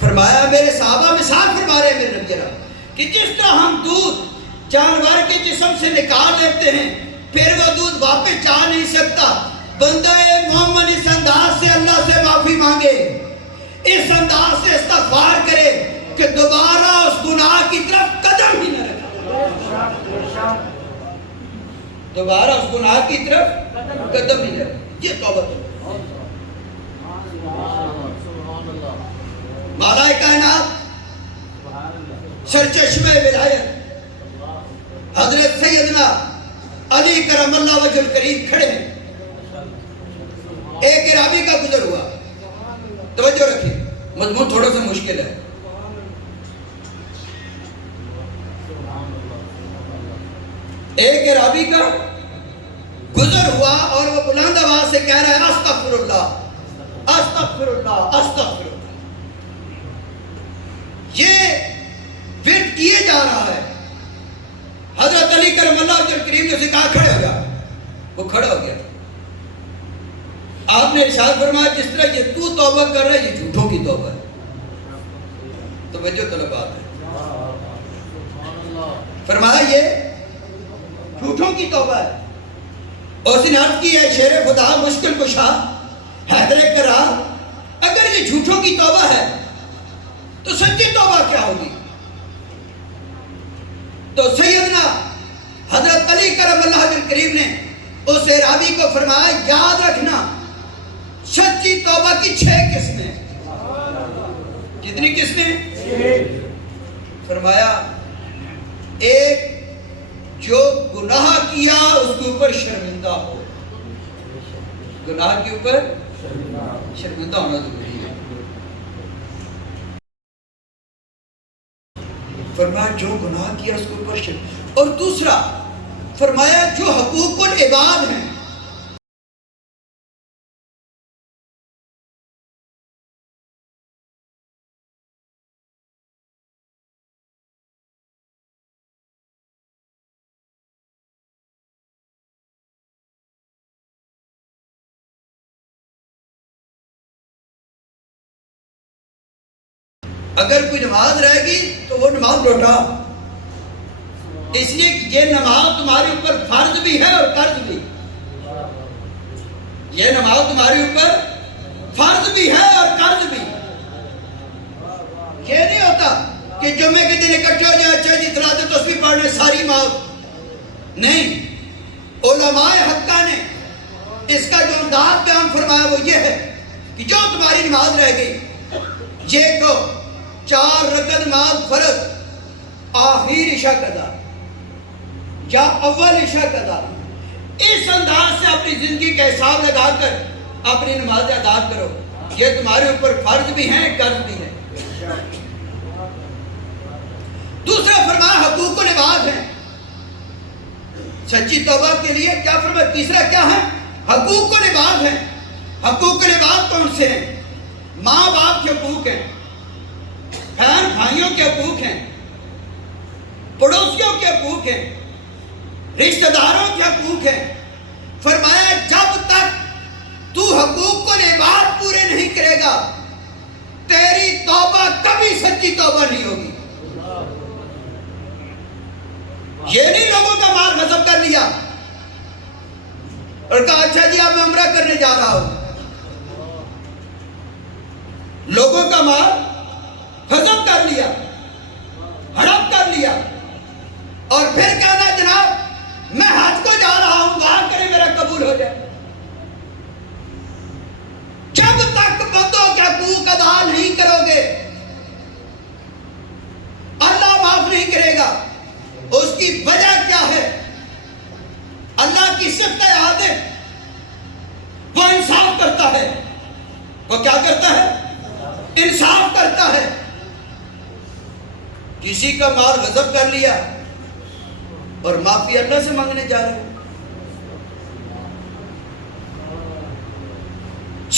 فرمایا میرے صحابہ مثال فرما رہے ہیں میرے نبی رحمت کہ جس طرح ہم دودھ جانور کے جسم سے نکال لیتے ہیں پھر وہ دودھ واپس جا نہیں سکتا. بندہ محمد اس انداز سے اللہ سے معافی مانگے، اس انداز سے استغفار کرے کہ دوبارہ اس گناہ کی طرف قدم ہی نہ رکھے، دوبارہ اس گناہ کی طرف قدم ہی نہ رکھے. یہ توبہ ہے. مولا کائنات سرچشمہ ولایت حضرت سیدنا علی کرم اللہ وجہ الکریم کھڑے ہیں. ایک عرابی کا گزر ہوا. توجہ رکھیں، مضمون تھوڑا سا مشکل ہے. ایک عرابی کا گزر ہوا اور وہ بلند آواز سے کہہ رہا ہے استغفر اللہ استغفر اللہ استغفر اللہ. یہ ورد کیے جا رہا ہے. حضرت علی کرم اللہ وجہ الکریم نے اسے کہا کھڑے ہو جا. وہ کھڑا ہو گیا. آپ نے ارشاد فرمایا جس طرح یہ تو توبہ کر رہا ہے یہ جھوٹوں کی توبہ ہے. توجہ طلبات ہے. فرمایا یہ جھوٹوں کی توبہ ہے. اور اس نے عرض کی ہے شیر خدا مشکل کشا حیدر کرار اگر یہ جھوٹوں کی توبہ ہے تو سچی توبہ کیا ہوگی؟ تو سیدنا حضرت علی کرم اللہ وجہ الکریم نے اس اعرابی کو فرمایا یاد رکھنا سچی توبہ کی 6 قسمیں. کتنی قسمیں؟ فرمایا ایک جو گناہ کیا اس کے اوپر شرمندہ ہو. گناہ کے اوپر شرمندہ ہونا ضروری ہے. فرمایا جو گناہ کیا اس کے اوپر شرمندہ. اور دوسرا فرمایا جو حقوق العباد ہیں اگر کوئی نماز رہے گی تو وہ نماز لوٹا. اس لیے کہ یہ نماز تمہارے اوپر فرض بھی ہے اور قرض بھی. یہ نماز تمہارے اوپر فرض بھی ہے اور قرض بھی. یہ نہیں ہوتا کہ جمعے کے دن اکٹھے ہو جائے اچھا جی صلاۃ تسبیح پڑھنے ساری معاف. نہیں، علماء حقہ نے اس کا جو انداز بیان فرمایا وہ یہ ہے کہ جو تمہاری نماز رہ گئی یہ کو 4 رکعت نماز فرض آخر عشاء قضا یا اول عشاء قضا، اس انداز سے اپنی زندگی کا حساب لگا کر اپنی نماز ادا کرو. یہ تمہارے اوپر فرض بھی ہیں قرض بھی ہیں. دوسرا فرمایا حقوق العباد ہیں. سچی توبہ کے لیے کیا فرمایا؟ تیسرا کیا ہے؟ حقوق العباد ہیں. حقوق العباد کون سے ہیں؟ ماں باپ کے حقوق ہیں، بہن بھائیوں کے حقوق ہیں، پڑوسیوں کے حقوق ہیں، رشتہ داروں کے حقوق ہیں. فرمایا جب تک تو حقوق العباد پورے نہیں کرے گا تیری توبہ کبھی سچی توبہ نہیں ہوگی. یہ نہیں لوگوں کا مال غصب کر لیا اور کہا اچھا جی اب میں عمرہ کرنے جا رہا ہوں. لوگوں کا مال غصب کر لیا، ہڑپ کر لیا اور پھر کہنا جناب میں حج کو جا رہا ہوں، وہاں حق ادا نہیں کرو گے اللہ معاف نہیں کرے گا. اس کی وجہ کیا ہے؟ اللہ کی صفت عادل، وہ انصاف کرتا ہے. وہ کیا کرتا ہے؟ انصاف کرتا ہے. کسی کا مال غصب کر لیا اور معافی اللہ سے مانگنے جا رہے ہیں.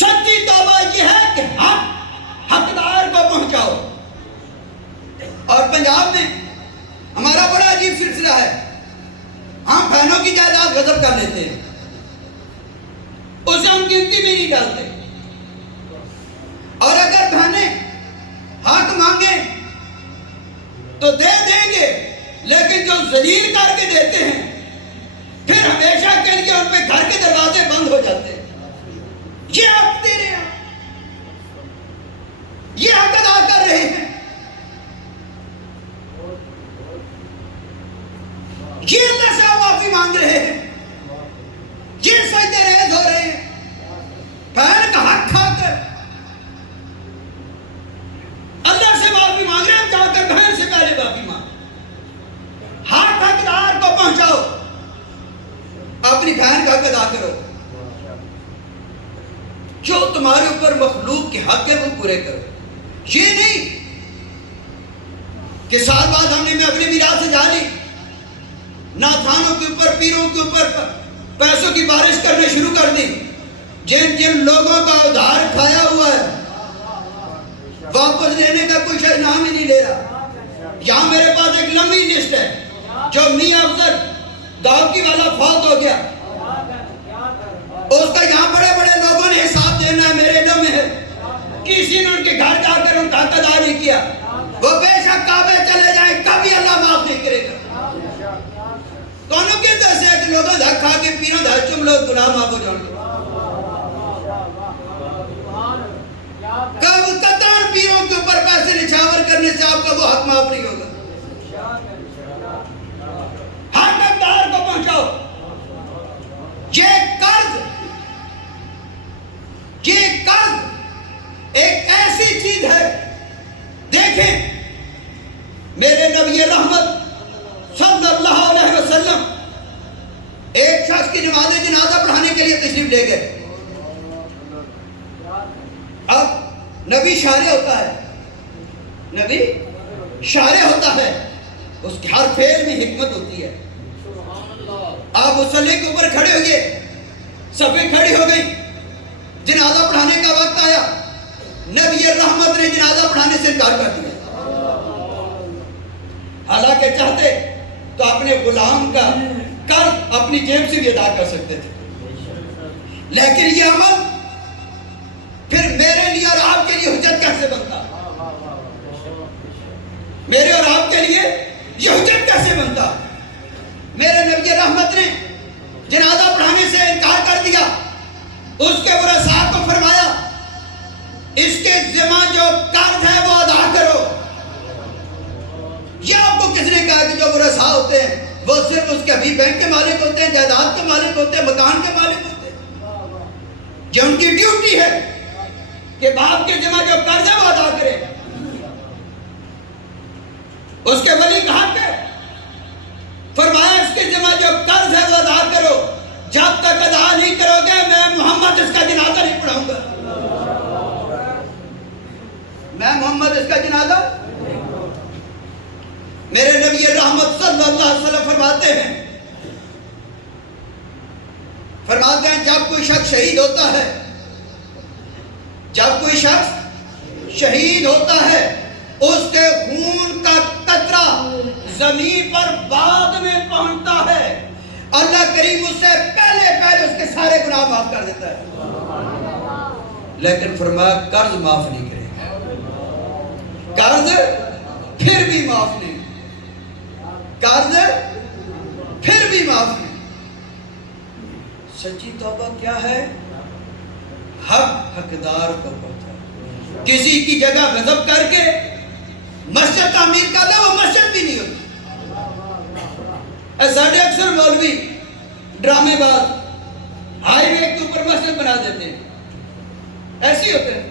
سچی توبہ یہ ہے کہ حقدار کو پہنچاؤ. اور پنجاب میں ہمارا بڑا عجیب سلسلہ ہے. ہم بہنوں کی جائیداد غصب کر لیتے ہیں، اسے ہم گنتی میں نہیں ڈالتے. اور اگر بہنیں حق مانگیں تو دے دیں گے، لیکن جو ذلیل کر کے دیتے ہیں پھر ہمیشہ کے لیے ان پہ گھر کے دروازے بند ہو جاتے ہیں. یہ حق دے رہے ہیں، یہ حق ادا کر رہے ہیں، یہ اللہ سے معافی مانگ رہے ہیں، یہ سجدے ریز ہو رہے ہیں. بہن کا حق کھا کر اللہ سے معافی مانگ رہے ہیں، جا کر بہن سے پہلے معافی مانگ. حقدار کو پہنچاؤ، اپنی بہن کا حق ادا کرو. جو تمہارے اوپر مخلوق کے حق ہے وہ پورے کرو. یہ نہیں کہ سال بعد ہم نے اپنی میراث سے جا لی، ناتھانوں کے اوپر، پیروں کے اوپر پیسوں کی بارش کرنے شروع کر دی. جن جن لوگوں کا ادھار کھایا ہوا ہے واپس لینے کا کوئی شاید نام ہی نہیں لے رہا. یہاں میرے پاس ایک لمبی لسٹ ہے. جو میاں افضل گاؤں کی والا فوت ہو گیا، اس کا یہاں بڑے بڑے لوگوں نے حساب دینا ہے. میرے علم میں ہے کسی نے ان کے گھر جا کر ان کا حق ادا نہیں کیا. وہ بے شک کعبے چلے جائیں کبھی اللہ معاف نہیں کرے گا. کونوں کے جیسے ہے کہ لوگوں دھک کھا کے پیروں دھک چم لوگ گناہ معاف ہو جاؤں گے. کب قطار پیروں کے اوپر پیسے نچھاور کرنے سے آپ کا وہ حق معاف نہیں ہوگا. حقدار کو پہنچاؤ. یہ قرض ایک ایسی چیز ہے. دیکھیں میرے نبی رحمت صلی اللہ علیہ وسلم ایک شخص کی نماز جنازہ پڑھانے کے لیے تشریف لے گئے. اب نبی شارع ہوتا ہے، نبی شارع ہوتا ہے، اس کے ہر فعل میں حکمت ہوتی ہے. آپ مصلی کے اوپر کھڑے ہوئے، صفیں کھڑی ہو گئی، جنازہ پڑھانے کا وقت آیا. نبی رحمت نے جنازہ پڑھانے سے انکار کر دیا. حالانکہ چاہتے تو اپنے غلام کا قرض اپنی جیب سے بھی ادا کر سکتے تھے، لیکن یہ عمل پھر میرے لیے اور آپ کے لیے حجت کیسے بنتا؟ میرے اور آپ کے لیے یہ حجت کیسے بنتا؟ میرے نبی رحمت نے جنازہ پڑھانے سے انکار کر دیا. اس کے ورثاء کو فرمایا اس کے ذمہ جو قرض ہے وہ ادا کرو. یہ آپ کو کس نے کہا کہ جو ورثاء ہوتے ہیں وہ صرف اس کے ابھی بینک کے مالک ہوتے ہیں، جائیداد کے مالک ہوتے ہیں، مکان کے مالک ہوتے ہیں؟ یہ ان کی ڈیوٹی ہے کہ باپ کے ذمہ جو قرض ہے وہ ادا کرے. اس کے ولی کا حق ہے، فرمایا اس کے ذمہ جو قرض ہے وہ ادا کرو. جب تک ادا نہیں کرو گے میں محمد اس کا جنازہ نہیں پڑھاؤں گا. میں محمد اس کا جنازہ. میرے نبی رحمت صلی اللہ علیہ وسلم فرماتے ہیں جب کوئی شخص شہید ہوتا ہے، جب کوئی شخص شہید ہوتا ہے اس کے خون کا قطرہ زمین پر بعد میں پہنچتا ہے، اللہ کریم اس سے پہلے اس کے سارے گناہ معاف کر دیتا ہے. لیکن فرمایا قرض معاف نہیں کرے گا. قرض پھر بھی معاف نہیں، قرض پھر بھی معاف نہیں. سچی توبہ کیا ہے؟ حقدار کو پہنچا. کسی کی جگہ غضب کر کے مسجد تعمیر کر دے وہ مسجد بھی نہیں ہوتی. ساڑھے اکثر مولوی ڈرامے باز ہائی وے کے اوپر مسجد بنا دیتے ہیں، ایسے ہوتے ہیں.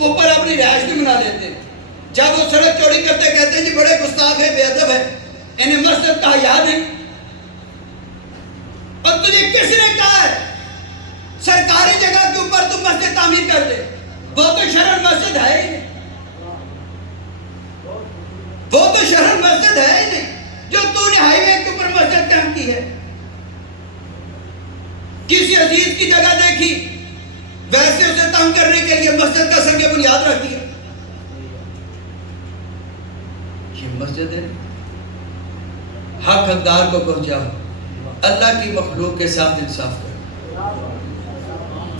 اوپر اپنی رہائش بھی بنا لیتے ہیں. جب وہ سڑک چوڑی کرتے کہتے ہیں جی بڑے گستاخ ہے، بے ادب ہے، انہیں مسجد کا حیا نہیں. اور تجھے کس نے کہا ہے سرکاری جگہ کے اوپر تو مسجد تعمیر کر دے؟ وہ تو شرعن مسجد ہے ہی نہیں، وہ تو شرعن مسجد ہے ہی نہیں جو تو نے ہائی وے کے اوپر مسجد قائم کی ہے. کسی عزیز کی جگہ دیکھی ویسے اسے تنگ کرنے کے لیے مسجد کا سنگ بنیاد رکھ دیا. یہ مسجد ہے، حق حقدار کو پہنچاؤ، اللہ کی مخلوق کے ساتھ انصاف کرو.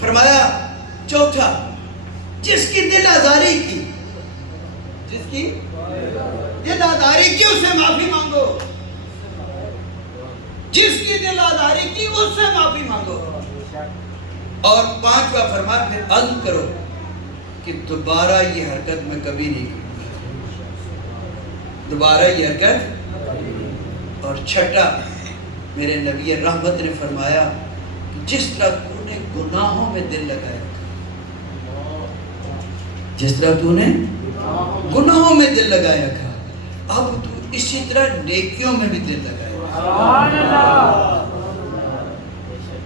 فرمایا چوتھا، جس کی دل آزاری کی، جس کی دل آزاری کی اس سے معافی مانگو، جس کی دل آزاری کی اس سے معافی مانگو. اور پانچواں فرمایا پھر عزم کرو کہ دوبارہ یہ حرکت میں کبھی نہیں کروں، دوبارہ یہ حرکت. اور چھٹا، میرے نبی رحمت نے فرمایا کہ جس طرح تو نے گناہوں میں دل لگایا، جس طرح تو نے گناہوں میں دل لگایا تھا، اب تو اسی طرح نیکیوں میں بھی دل لگایا.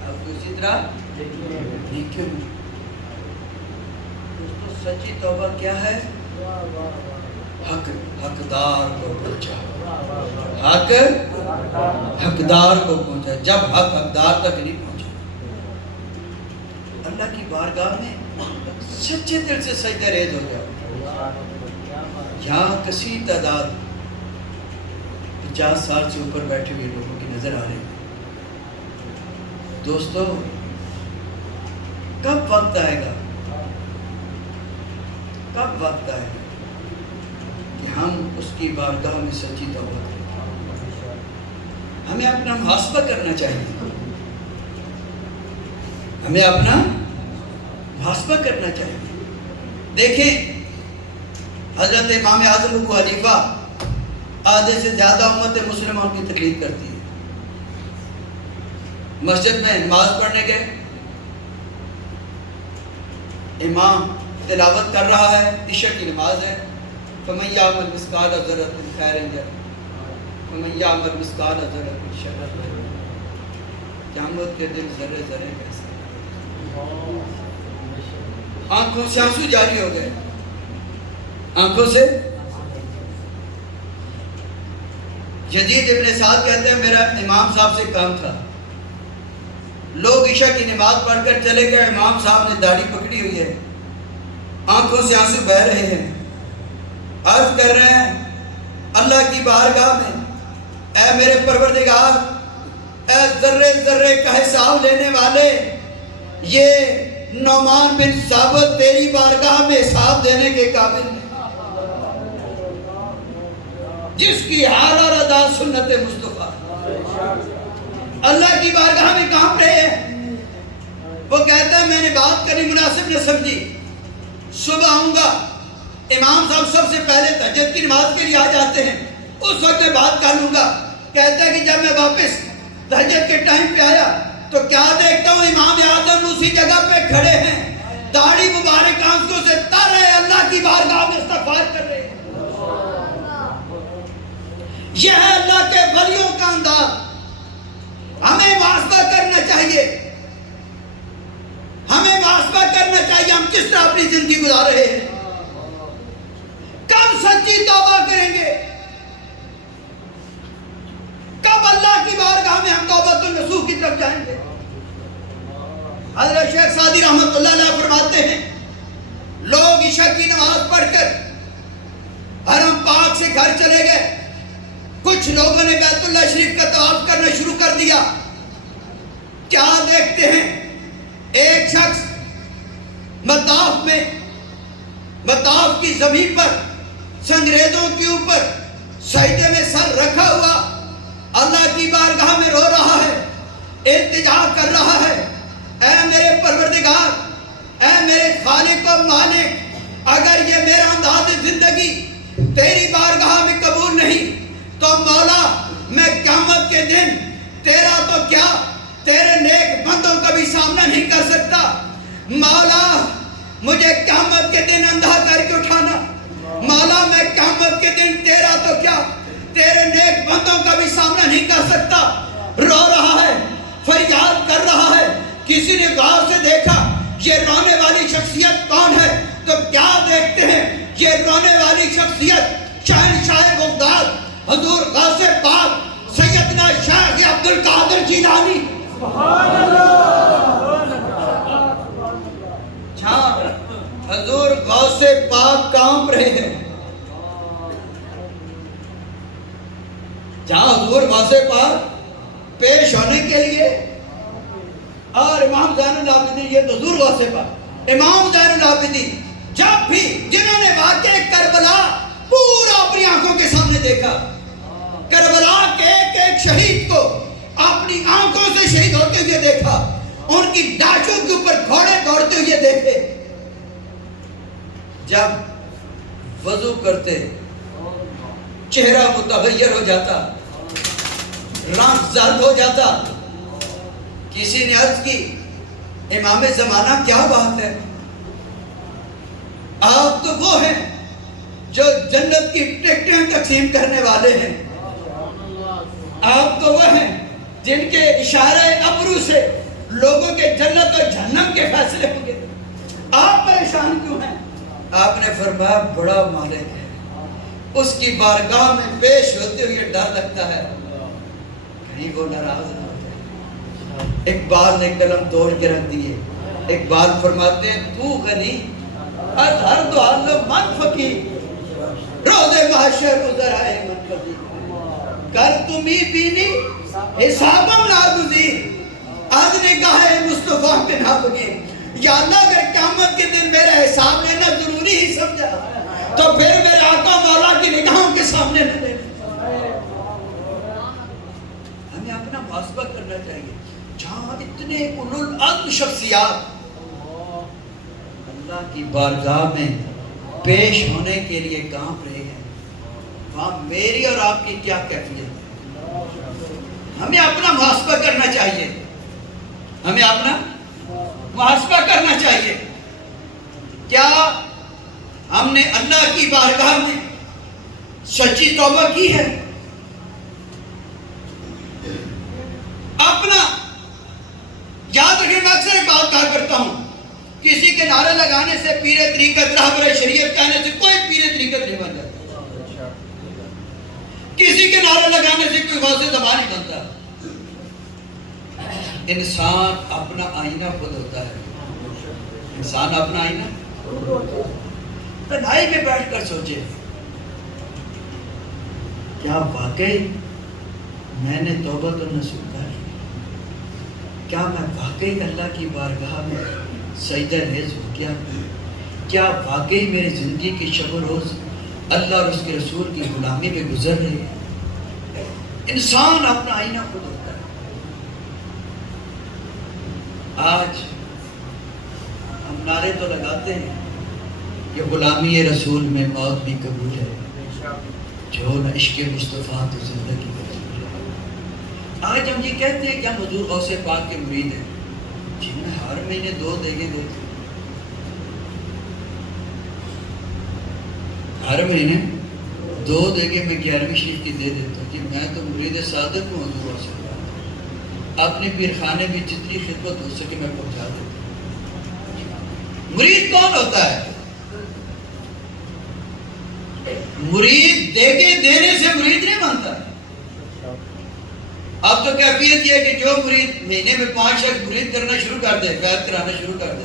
اب تو اسی طرح نیکیوں میں. دوستو سچی توبہ کیا ہے؟ حقدار کو پہنچا، حق حقدار کو پہنچا. جب حق حقدار تک نہیں پہنچا، اللہ کی بارگاہ میں سچے دل سے سجدہ ریز ہو جاؤ. یہاں کثیر تعداد 50 سال سے اوپر بیٹھے ہوئے لوگوں کی نظر آ رہی ہے. دوستو کب وقت آئے گا، کب وقت آئے گا کہ ہم اس کی بارگاہ میں سچی توبہ کریں؟ ہمیں اپنا محاسبہ کرنا چاہیے، ہمیں اپنا محاسبہ کرنا چاہیے. دیکھیں حضرت امام اعظم ابو حنیفہ آدھے سے زیادہ امت مسلمان کی تقلید کرتی ہے. مسجد میں نماز پڑھنے گئے، امام تلاوت کر رہا ہے، عشاء کی نماز ہے. فَمَن يَعْمَلْ مِثْقَالَ ذَرَّةٍ خَيْرًا يَرَهُ وَمَن يَعْمَلْ مِثْقَالَ ذَرَّةٍ شَرًّا يَرَهُ. قیامت کے دن ذرے ذرے کیسے آنکھوں سے آنسو جاری ہو گئے، آنکھوں سے. یزید ابن سعد کہتے ہیں میرا امام صاحب سے کام تھا، لوگ عشاء کی نماز پڑھ کر چلے گئے، امام صاحب نے داڑھی پکڑی ہوئی ہے، آنکھوں سے آنسو بہہ رہے ہیں، عرض کر رہے ہیں اللہ کی بارگاہ میں اے میرے پروردگار، اے ذرے ذرے کا حساب لینے والے، یہ نعمان بن ثابت تیری بارگاہ میں حساب دینے کے قابل نہیں، جس کی حال اور ادا سنت مصطفیٰ. اللہ کی بارگاہ میں کانپ رہے ہیں. وہ کہتا ہے میں نے بات کرنی مناسب نہ سمجھی، صبح آؤں گا، امام صاحب سب سے پہلے تہجد کی نماز کے لیے آ جاتے ہیں، اس وقت میں بات کر لوں گا. کہتا ہے کہ جب میں واپس تہجد کے ٹائم پہ آیا تو کیا دیکھتا ہوں امام اعظم اسی جگہ پہ کھڑے ہیں، داڑھی مبارک آنکھوں سے تر رہے، اللہ کی بارگاہ میں استغفار کر رہے ہیں. یہ ہے اللہ کے ولیوں کا انداز. ہمیں محاسبہ کرنا چاہیے، ہمیں محاسبہ کرنا چاہیے ہم کس طرح اپنی زندگی گزار رہے ہیں. کب سچی توبہ کریں گے، کب اللہ کی بارگاہ میں ہم توبۃ النصوح کی طرف جائیں گے. حضرت شیخ سعدی رحمۃ اللہ علیہ فرماتے ہیں لوگ عشاء کی نماز پڑھ کر حرم پاک سے گھر چلے گئے، کچھ لوگوں نے بیت اللہ شریف کا طواف کرنا شروع کر دیا. کیا دیکھتے ہیں ایک شخص مطاف میں، مطاف کی زمین پر سنگریزوں کے اوپر سجدے میں سر رکھا ہوا اللہ کی بارگاہ میں رو رہا ہے، التجا کر رہا ہے، اے میرے پروردگار، اے میرے خالق و مالک، اگر یہ میرا انداز زندگی تیری بارگاہ میں قبول نہیں تو مولا میں قیامت کے دن تیرا تو کیا تیرے نیک بندوں کا بھی سامنا نہیں کر سکتا. مولا مجھے قیامت کے دن اندھا کر کے اٹھانا. مولا میں قیامت کے دن تیرا تو کیا تیرے نیک بندوں کا بھی سامنا نہیں کر سکتا. رو رہا ہے, فریاد کر رہا ہے. کسی نے غور سے دیکھا یہ رونے والی شخصیت کون ہے تو کیا دیکھتے ہیں یہ رونے والی شخصیت شہنشاہ بغداد حضور غوث پاک سیدنا شیخ عبد القادر جیلانی. جہاں حضور غوث پاک کانپ رہے ہیں, جہاں حضور غوث پاک پیش ہونے کے لیے, اور امام زین العابدین, یہ تو حضور غوث پاک امام زین العابدین جب بھی جنہوں نے واقعہ کربلا پورا اپنی آنکھوں کے سامنے دیکھا, کربلا کے ایک ایک شہید کو اپنی آنکھوں سے شہید ہوتے ہوئے دیکھا, ان کی لاشوں کے اوپر گھوڑے دوڑتے ہوئے دیکھے, جب وضو کرتے چہرہ متغیر ہو جاتا, رنگ زرد ہو جاتا. کسی نے عرض کی امام زمانہ کیا بات ہے, آپ تو وہ ہیں جو جنت کی ٹکٹیں تقسیم کرنے والے ہیں, آپ تو وہ ہیں جن کے اشارے ابرو سے لوگوں کے جنت اور جہنم کے فیصلے ہوں گے, آپ پریشان کیوں ہیں؟ آپ نے فرمایا بڑا مالک ہے, اس کی بارگاہ میں پیش ہوتے ہوئے ڈر لگتا ہے کہیں وہ ناراض نہ ہو جائے. اقبال نے قلم توڑ کے رکھ دیے. اقبال فرماتے ہیں تو غنی از ہر دو عالم من فقیر, روز محشر ازر آئے من فقیر, کر تمہیں بینی حسابم ناگزیر, آج نگاہ مصطفیٰ پہ نابگیر. یا اللہ اگر قیامت کے دن میرا حساب لینا ضروری ہی سمجھا تو پھر میرے آقا مولا کی نگاہوں کے سامنے نہ لے. ہمیں اپنا محاسبہ کرنا چاہیے. جہاں اتنے اولو العزم شخصیات اللہ کی بارگاہ میں پیش ہونے کے لیے کانپ رہے ہیں, وہاں میری اور آپ کی کیا کیفیت ہے؟ ہمیں اپنا محاسبہ کرنا چاہیے, ہمیں اپنا محاسبہ کرنا چاہیے. کیا ہم نے اللہ کی بارگاہ میں سچی توبہ کی ہے؟ اپنا یاد رکھیں, میں اکثر ایک بات کہا کرتا ہوں, کسی کے نعرے لگانے سے پیر طریقت رہبر شریعت کہنے سے کوئی پیر طریقت نہیں بن جاتا. کسی کے نعرے لگانے سے کوئی غوث زمان نہیں بنتا. انسان اپنا آئینہ خود ہوتا ہے, انسان اپنا آئینہ. تنہائی میں بیٹھ کر سوچے کیا واقعی میں نے توبہ نصوح کر, کیا میں واقعی اللہ کی بارگاہ میں سجدہ ریز ہو گیا, کیا واقعی میری زندگی کی شب و روز اللہ اور اس کے رسول کی غلامی میں گزر رہی ہے. انسان اپنا آئینہ خود ہوتا ہے. آج ہم نعرے تو لگاتے ہیں کہ غلامی رسول میں موت بھی قبول ہے, جو نہ عشق مصطفیٰ تو زندگی قبول ہے. آج ہم یہ کہتے ہیں کہ ہم حضور غوث پاک کے مرید ہیں, جنہیں ہر مہینے 2 دیگیں دیتے, ہر مہینے 2 دیگیں میں 11ویں شریف کی دے دیتا ہوں کہ میں تو مرید صادق ہوں حضور غوث پاک, اپنے پیر خانے میں جتنی خدمت ہو سکے میں پہنچا دیتا ہوں. مرید کون ہوتا ہے؟ مرید دیگے دینے سے مرید نہیں بنتا. اب تو کیفیت یہ ہے کہ جو مرید مہینے میں 5 شخص مرید کرنا شروع کر دے, بیعت کرانا شروع کر دے,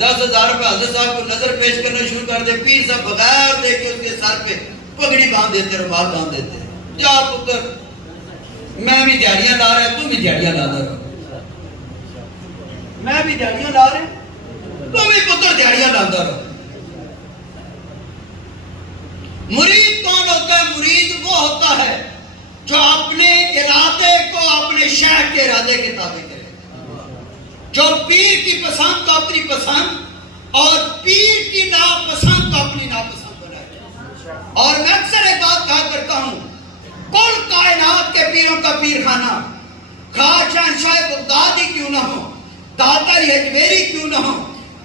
10,000 روپے حضرت صاحب کو نظر پیش کرنا شروع کر دے, پیر صاحب بغیر دے کے اس کے سر پہ پگڑی باندھ دیتے, رومال باندھ دیتے, جا پتر میں بھی دیہڑیاں لا رہا, تم بھی دیہڑیاں لا رہا, میں بھی دیہڑیاں لا رہا, تم بھی پتر دیہڑیاں لاتا رہو. مرید کون ہوتا ہے؟ مرید وہ ہوتا ہے جو اپنے ارادے کو اپنے شیخ کے ارادے کے تابع کرے, جو پیر کی پسند کو اپنی پسند اور پیر کی ناپسند کو اپنی ناپسند بنائے. اور میں اکثر ایک بات کہا کرتا ہوں, کل کائنات کے پیروں کا پیر خانہ خواجہ شہنشاہ بغدادی کیوں نہ ہو, داتا اجمیری کیوں نہ ہو,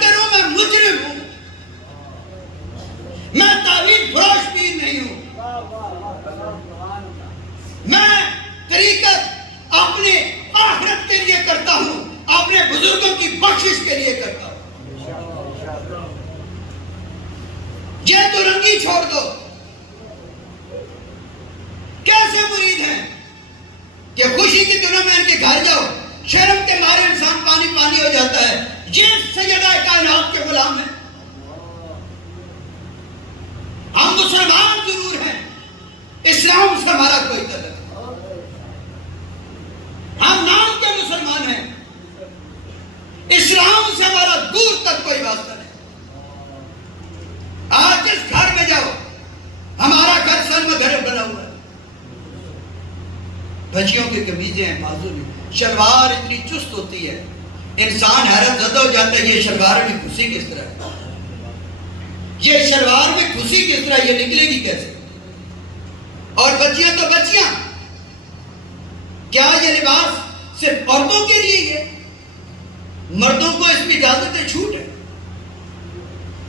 کروں میں مجرم ہوں، میں تعویذ فروش بھی نہیں ہوں، میں طریقت اپنے آخرت کے لیے کرتا ہوں، اپنے بزرگوں کی بخشش کے لیے کرتا ہوں۔ یہ تو رنگی چھوڑ دو، کیسے مرید ہیں کہ خوشی کی دنوں میں ان کے گھر جاؤ، شرم کے مارے انسان پانی پانی ہو جاتا ہے۔ یہ سیدہ کائنات کے غلام ہیں۔ ہم مسلمان ضرور ہیں، اسلام سے ہمارا کوئی تعلق نہیں، ہم نام کے مسلمان ہیں، اسلام سے ہمارا دور تک کوئی واسطہ نہیں۔ آج اس گھر میں جاؤ، ہمارا گھر سر میں گھر بنا ہوا ہے، بچیوں کی قمیضیں ہیں، بازو میں شلوار اتنی چست ہوتی ہے، انسان حیرت زدہ ہو جاتا ہے، یہ شلوار میں گھسی کس طرح ہے، یہ شلوار میں گھسی کس طرح، یہ نکلے گی کیسے؟ اور بچیاں تو بچیاں، کیا یہ لباس صرف عورتوں کے لیے ہے؟ مردوں کو اس میں اجازت ہے، چھوٹ ہے۔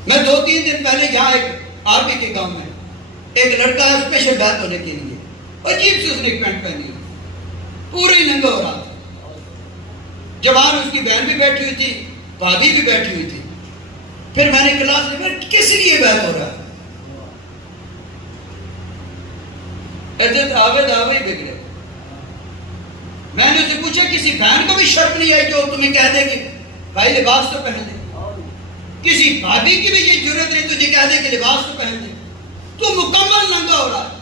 میں 2-3 دن پہلے یہاں ایک آرمی کے گاؤں میں ایک لڑکا ہے اسپیشل بیت ہونے کے لیے، عجیب سے اس نے ایک پینٹ پہنی، پورے ہی ننگا ہو رہا تھا۔ جوان اس کی بہن بھی بیٹھی ہوئی تھی، بھابھی بھی بیٹھی ہوئی تھی۔ پھر میں نے کلاس میں کس لیے بیت ہو رہا ہے؟ عزت آوے دعوے بگڑے۔ میں نے اسے پوچھا کسی بہن کو بھی شرم نہیں آئی جو تمہیں کہہ دے کہ بھائی لباس تو پہن دے؟ کسی بھابھی کی بھی یہ جرت نہیں تجھے کہہ دے کہ لباس تو پہن دے؟ تو مکمل ننگا ہو رہا ہے۔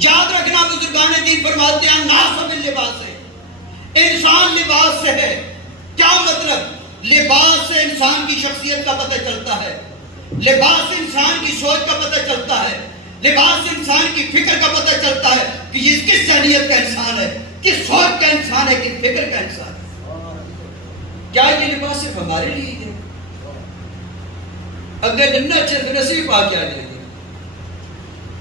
یاد رکھنا بزرگان دین فرماتے ہیں الناس باللباس ہے، انسان لباس سے ہے۔ کیا مطلب؟ لباس سے انسان کی شخصیت کا پتہ چلتا ہے، لباس سے انسان کی سوچ کا پتہ چلتا ہے، لباس سے انسان کی فکر کا پتہ چلتا ہے کہ یہ کس ذہنیت کا انسان ہے، کس سوچ کا انسان ہے، کس فکر کا انسان ہے۔ کیا یہ لباس صرف ہمارے لیے ہے؟ اگر جنت اچھے نصیب آ کیا جائے گی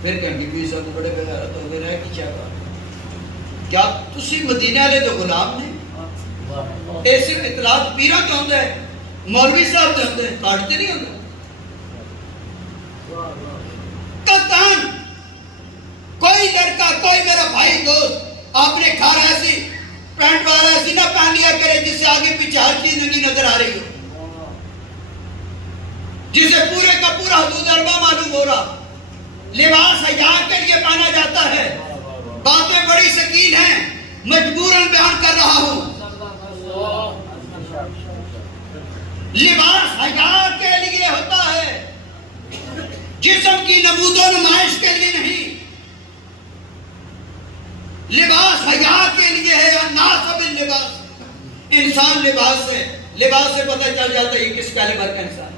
پھر کہیں گے کہ سب بڑے بغیرت ہو گئے، رہ کی کیا بات؟ کیا تسی مدینہ والے تو غلام نہیں؟ ایسے اطلاعات پیرا تو ہوتا ہے، مولوی صاحب تو ہوتے ہیں، کاٹتے نہیں ہوتے۔ قطعاً کوئی لڑکا، کوئی میرا بھائی دوست اپنے گھر ایسی پینٹ والا ایسی نہ پہن لیا کرے جس سے آگے پیچھے ہر چیز ننگی نظر آ رہی ہو، جسے پورے کا پورا حدود اربع معلوم ہو رہا۔ لباس حیا کے لیے پہنا جاتا ہے۔ باتیں بڑی ثقیل ہیں، مجبوراً بیان کر رہا ہوں۔ لباس حیا کے لیے ہوتا ہے، جسم کی نمود و نمائش کے لیے نہیں۔ لباس حیا کے لیے ہے، الناس باللباس، انسان لباس سے پتہ چل جاتا ہے یہ کس کیلیبر کا انسان ہے۔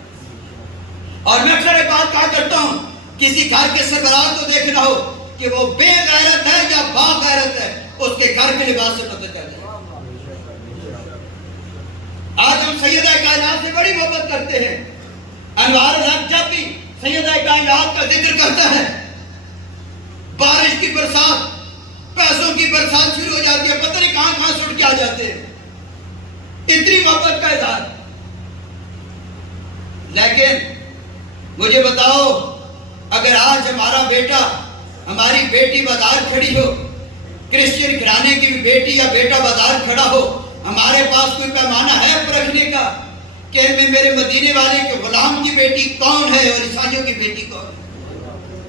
اور میں اکثر ایک بات کہا کرتا ہوں، کسی گھر کے سربراہ کو دیکھنا ہو کہ وہ بے غیرت ہے یا با غیرت ہے، اس کے گھر کے لباس سے پتہ چل جائے۔ آج ہم سیدہ کائنات سے بڑی محبت کرتے ہیں۔ انوار الحق جب بھی سیدہ کائنات کا ذکر کرتا ہے، بارش کی برسات، پیسوں کی برسات شروع ہو جاتی ہے، پتہ نہیں کہاں کہاں سے اٹھ کے آ جاتے ہیں، اتنی محبت کا اظہار۔ لیکن مجھے بتاؤ، اگر آج ہمارا بیٹا، ہماری بیٹی بازار کھڑی ہو، کرسچن گھرانے کی بھی بیٹی یا بیٹا بازار کھڑا ہو، ہمارے پاس کوئی پیمانہ ہے پرکھنے کا کہ میں میرے مدینے والے کے غلام کی بیٹی کون ہے اور عیسائیوں کی بیٹی کون ہے؟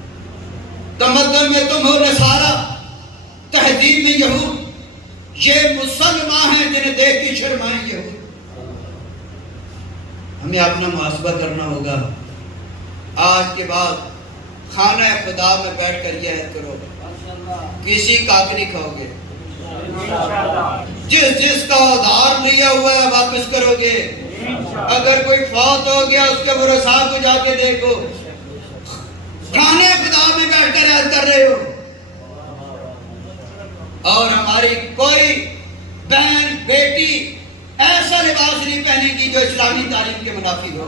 تمدن میں تم ہو نصارہ، تہذیب میں یہود، یہ مسلمان ہیں جنہیں دیکھ کے شرمائیں یہود۔ ہمیں اپنا محاسبہ کرنا ہوگا۔ آج کے بعد خانہ خدا میں بیٹھ کر یہ عہد کرو، کسی کا نہیں کھاؤ گے، جس کا ادھار لیا ہوا ہے واپس کرو گے۔ اگر کوئی فوت ہو گیا اس کے ورثاء کو جا کے دیکھو، خانہ خدا میں بیٹھ کر عہد کر رہے ہو۔ اور ہماری کوئی بہن بیٹی ایسا لباس نہیں پہنے گی جو اسلامی تعلیم کے منافی ہو۔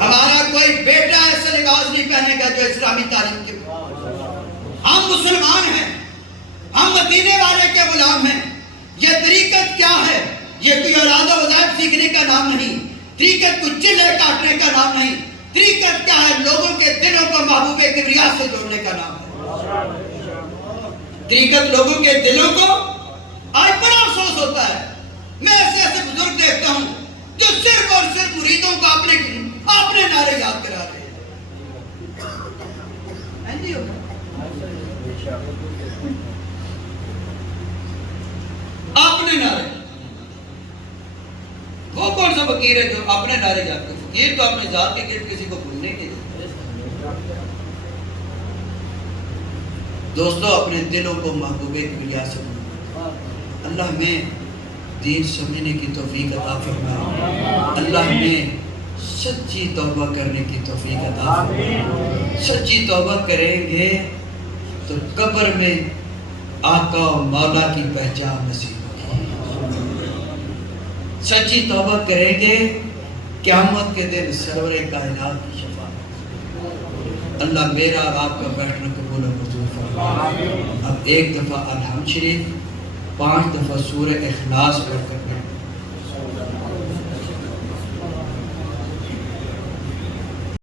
ہمارا کوئی بیٹا ایسا لباس نہیں پہنے گا جو اسلامی تعلیم کے منافی ہو۔ ہم مسلمان ہیں، ہم مدینے والے کے غلام ہیں۔ یہ طریقت کیا ہے؟ یہ کوئی اوراد و وظائف سیکھنے کا نام نہیں، طریقت کوئی چلے کاٹنے کا نام نہیں، طریقت کیا ہے؟ لوگوں کے دلوں کو محبوب کبریا سے جوڑنے کا نام ہے۔ طریقت لوگوں کے دلوں کو، آج بڑا افسوس ہوتا ہے، میں ایسے بزرگ دیکھتا ہوں جو صرف اور صرف مریدوں کو اپنے نعرے یاد کرا رہے ہیں۔ اپنے نعرے، وہ کون سا فقیر ہے جو اپنے نعرے یاد کرے؟ فقیر تو اپنے ذات کے گرد کسی کو بھولنے کے لیے۔ دوستو اپنے دلوں کو محبوب کبریا سے بناؤ۔ اللہ میں دین سمجھنے کی توفیق عطا فرمائے، اللہ میں سچی توبہ کرنے کی توفیق عطا فرمائے۔ سچی توبہ کریں گے تو قبر میں آقا و مولا کی پہچان نصیب ہوگی۔ سچی توبہ کریں گے قیامت کے دن سرور کائنات کی شفاعت۔ اللہ میرا اور آپ کا بیٹھنا قبول و منظور فرمائے۔ اب ایک دفعہ الحمد شریف، 5 دفعہ سورہ اخلاص پڑھ کر بیٹھیں۔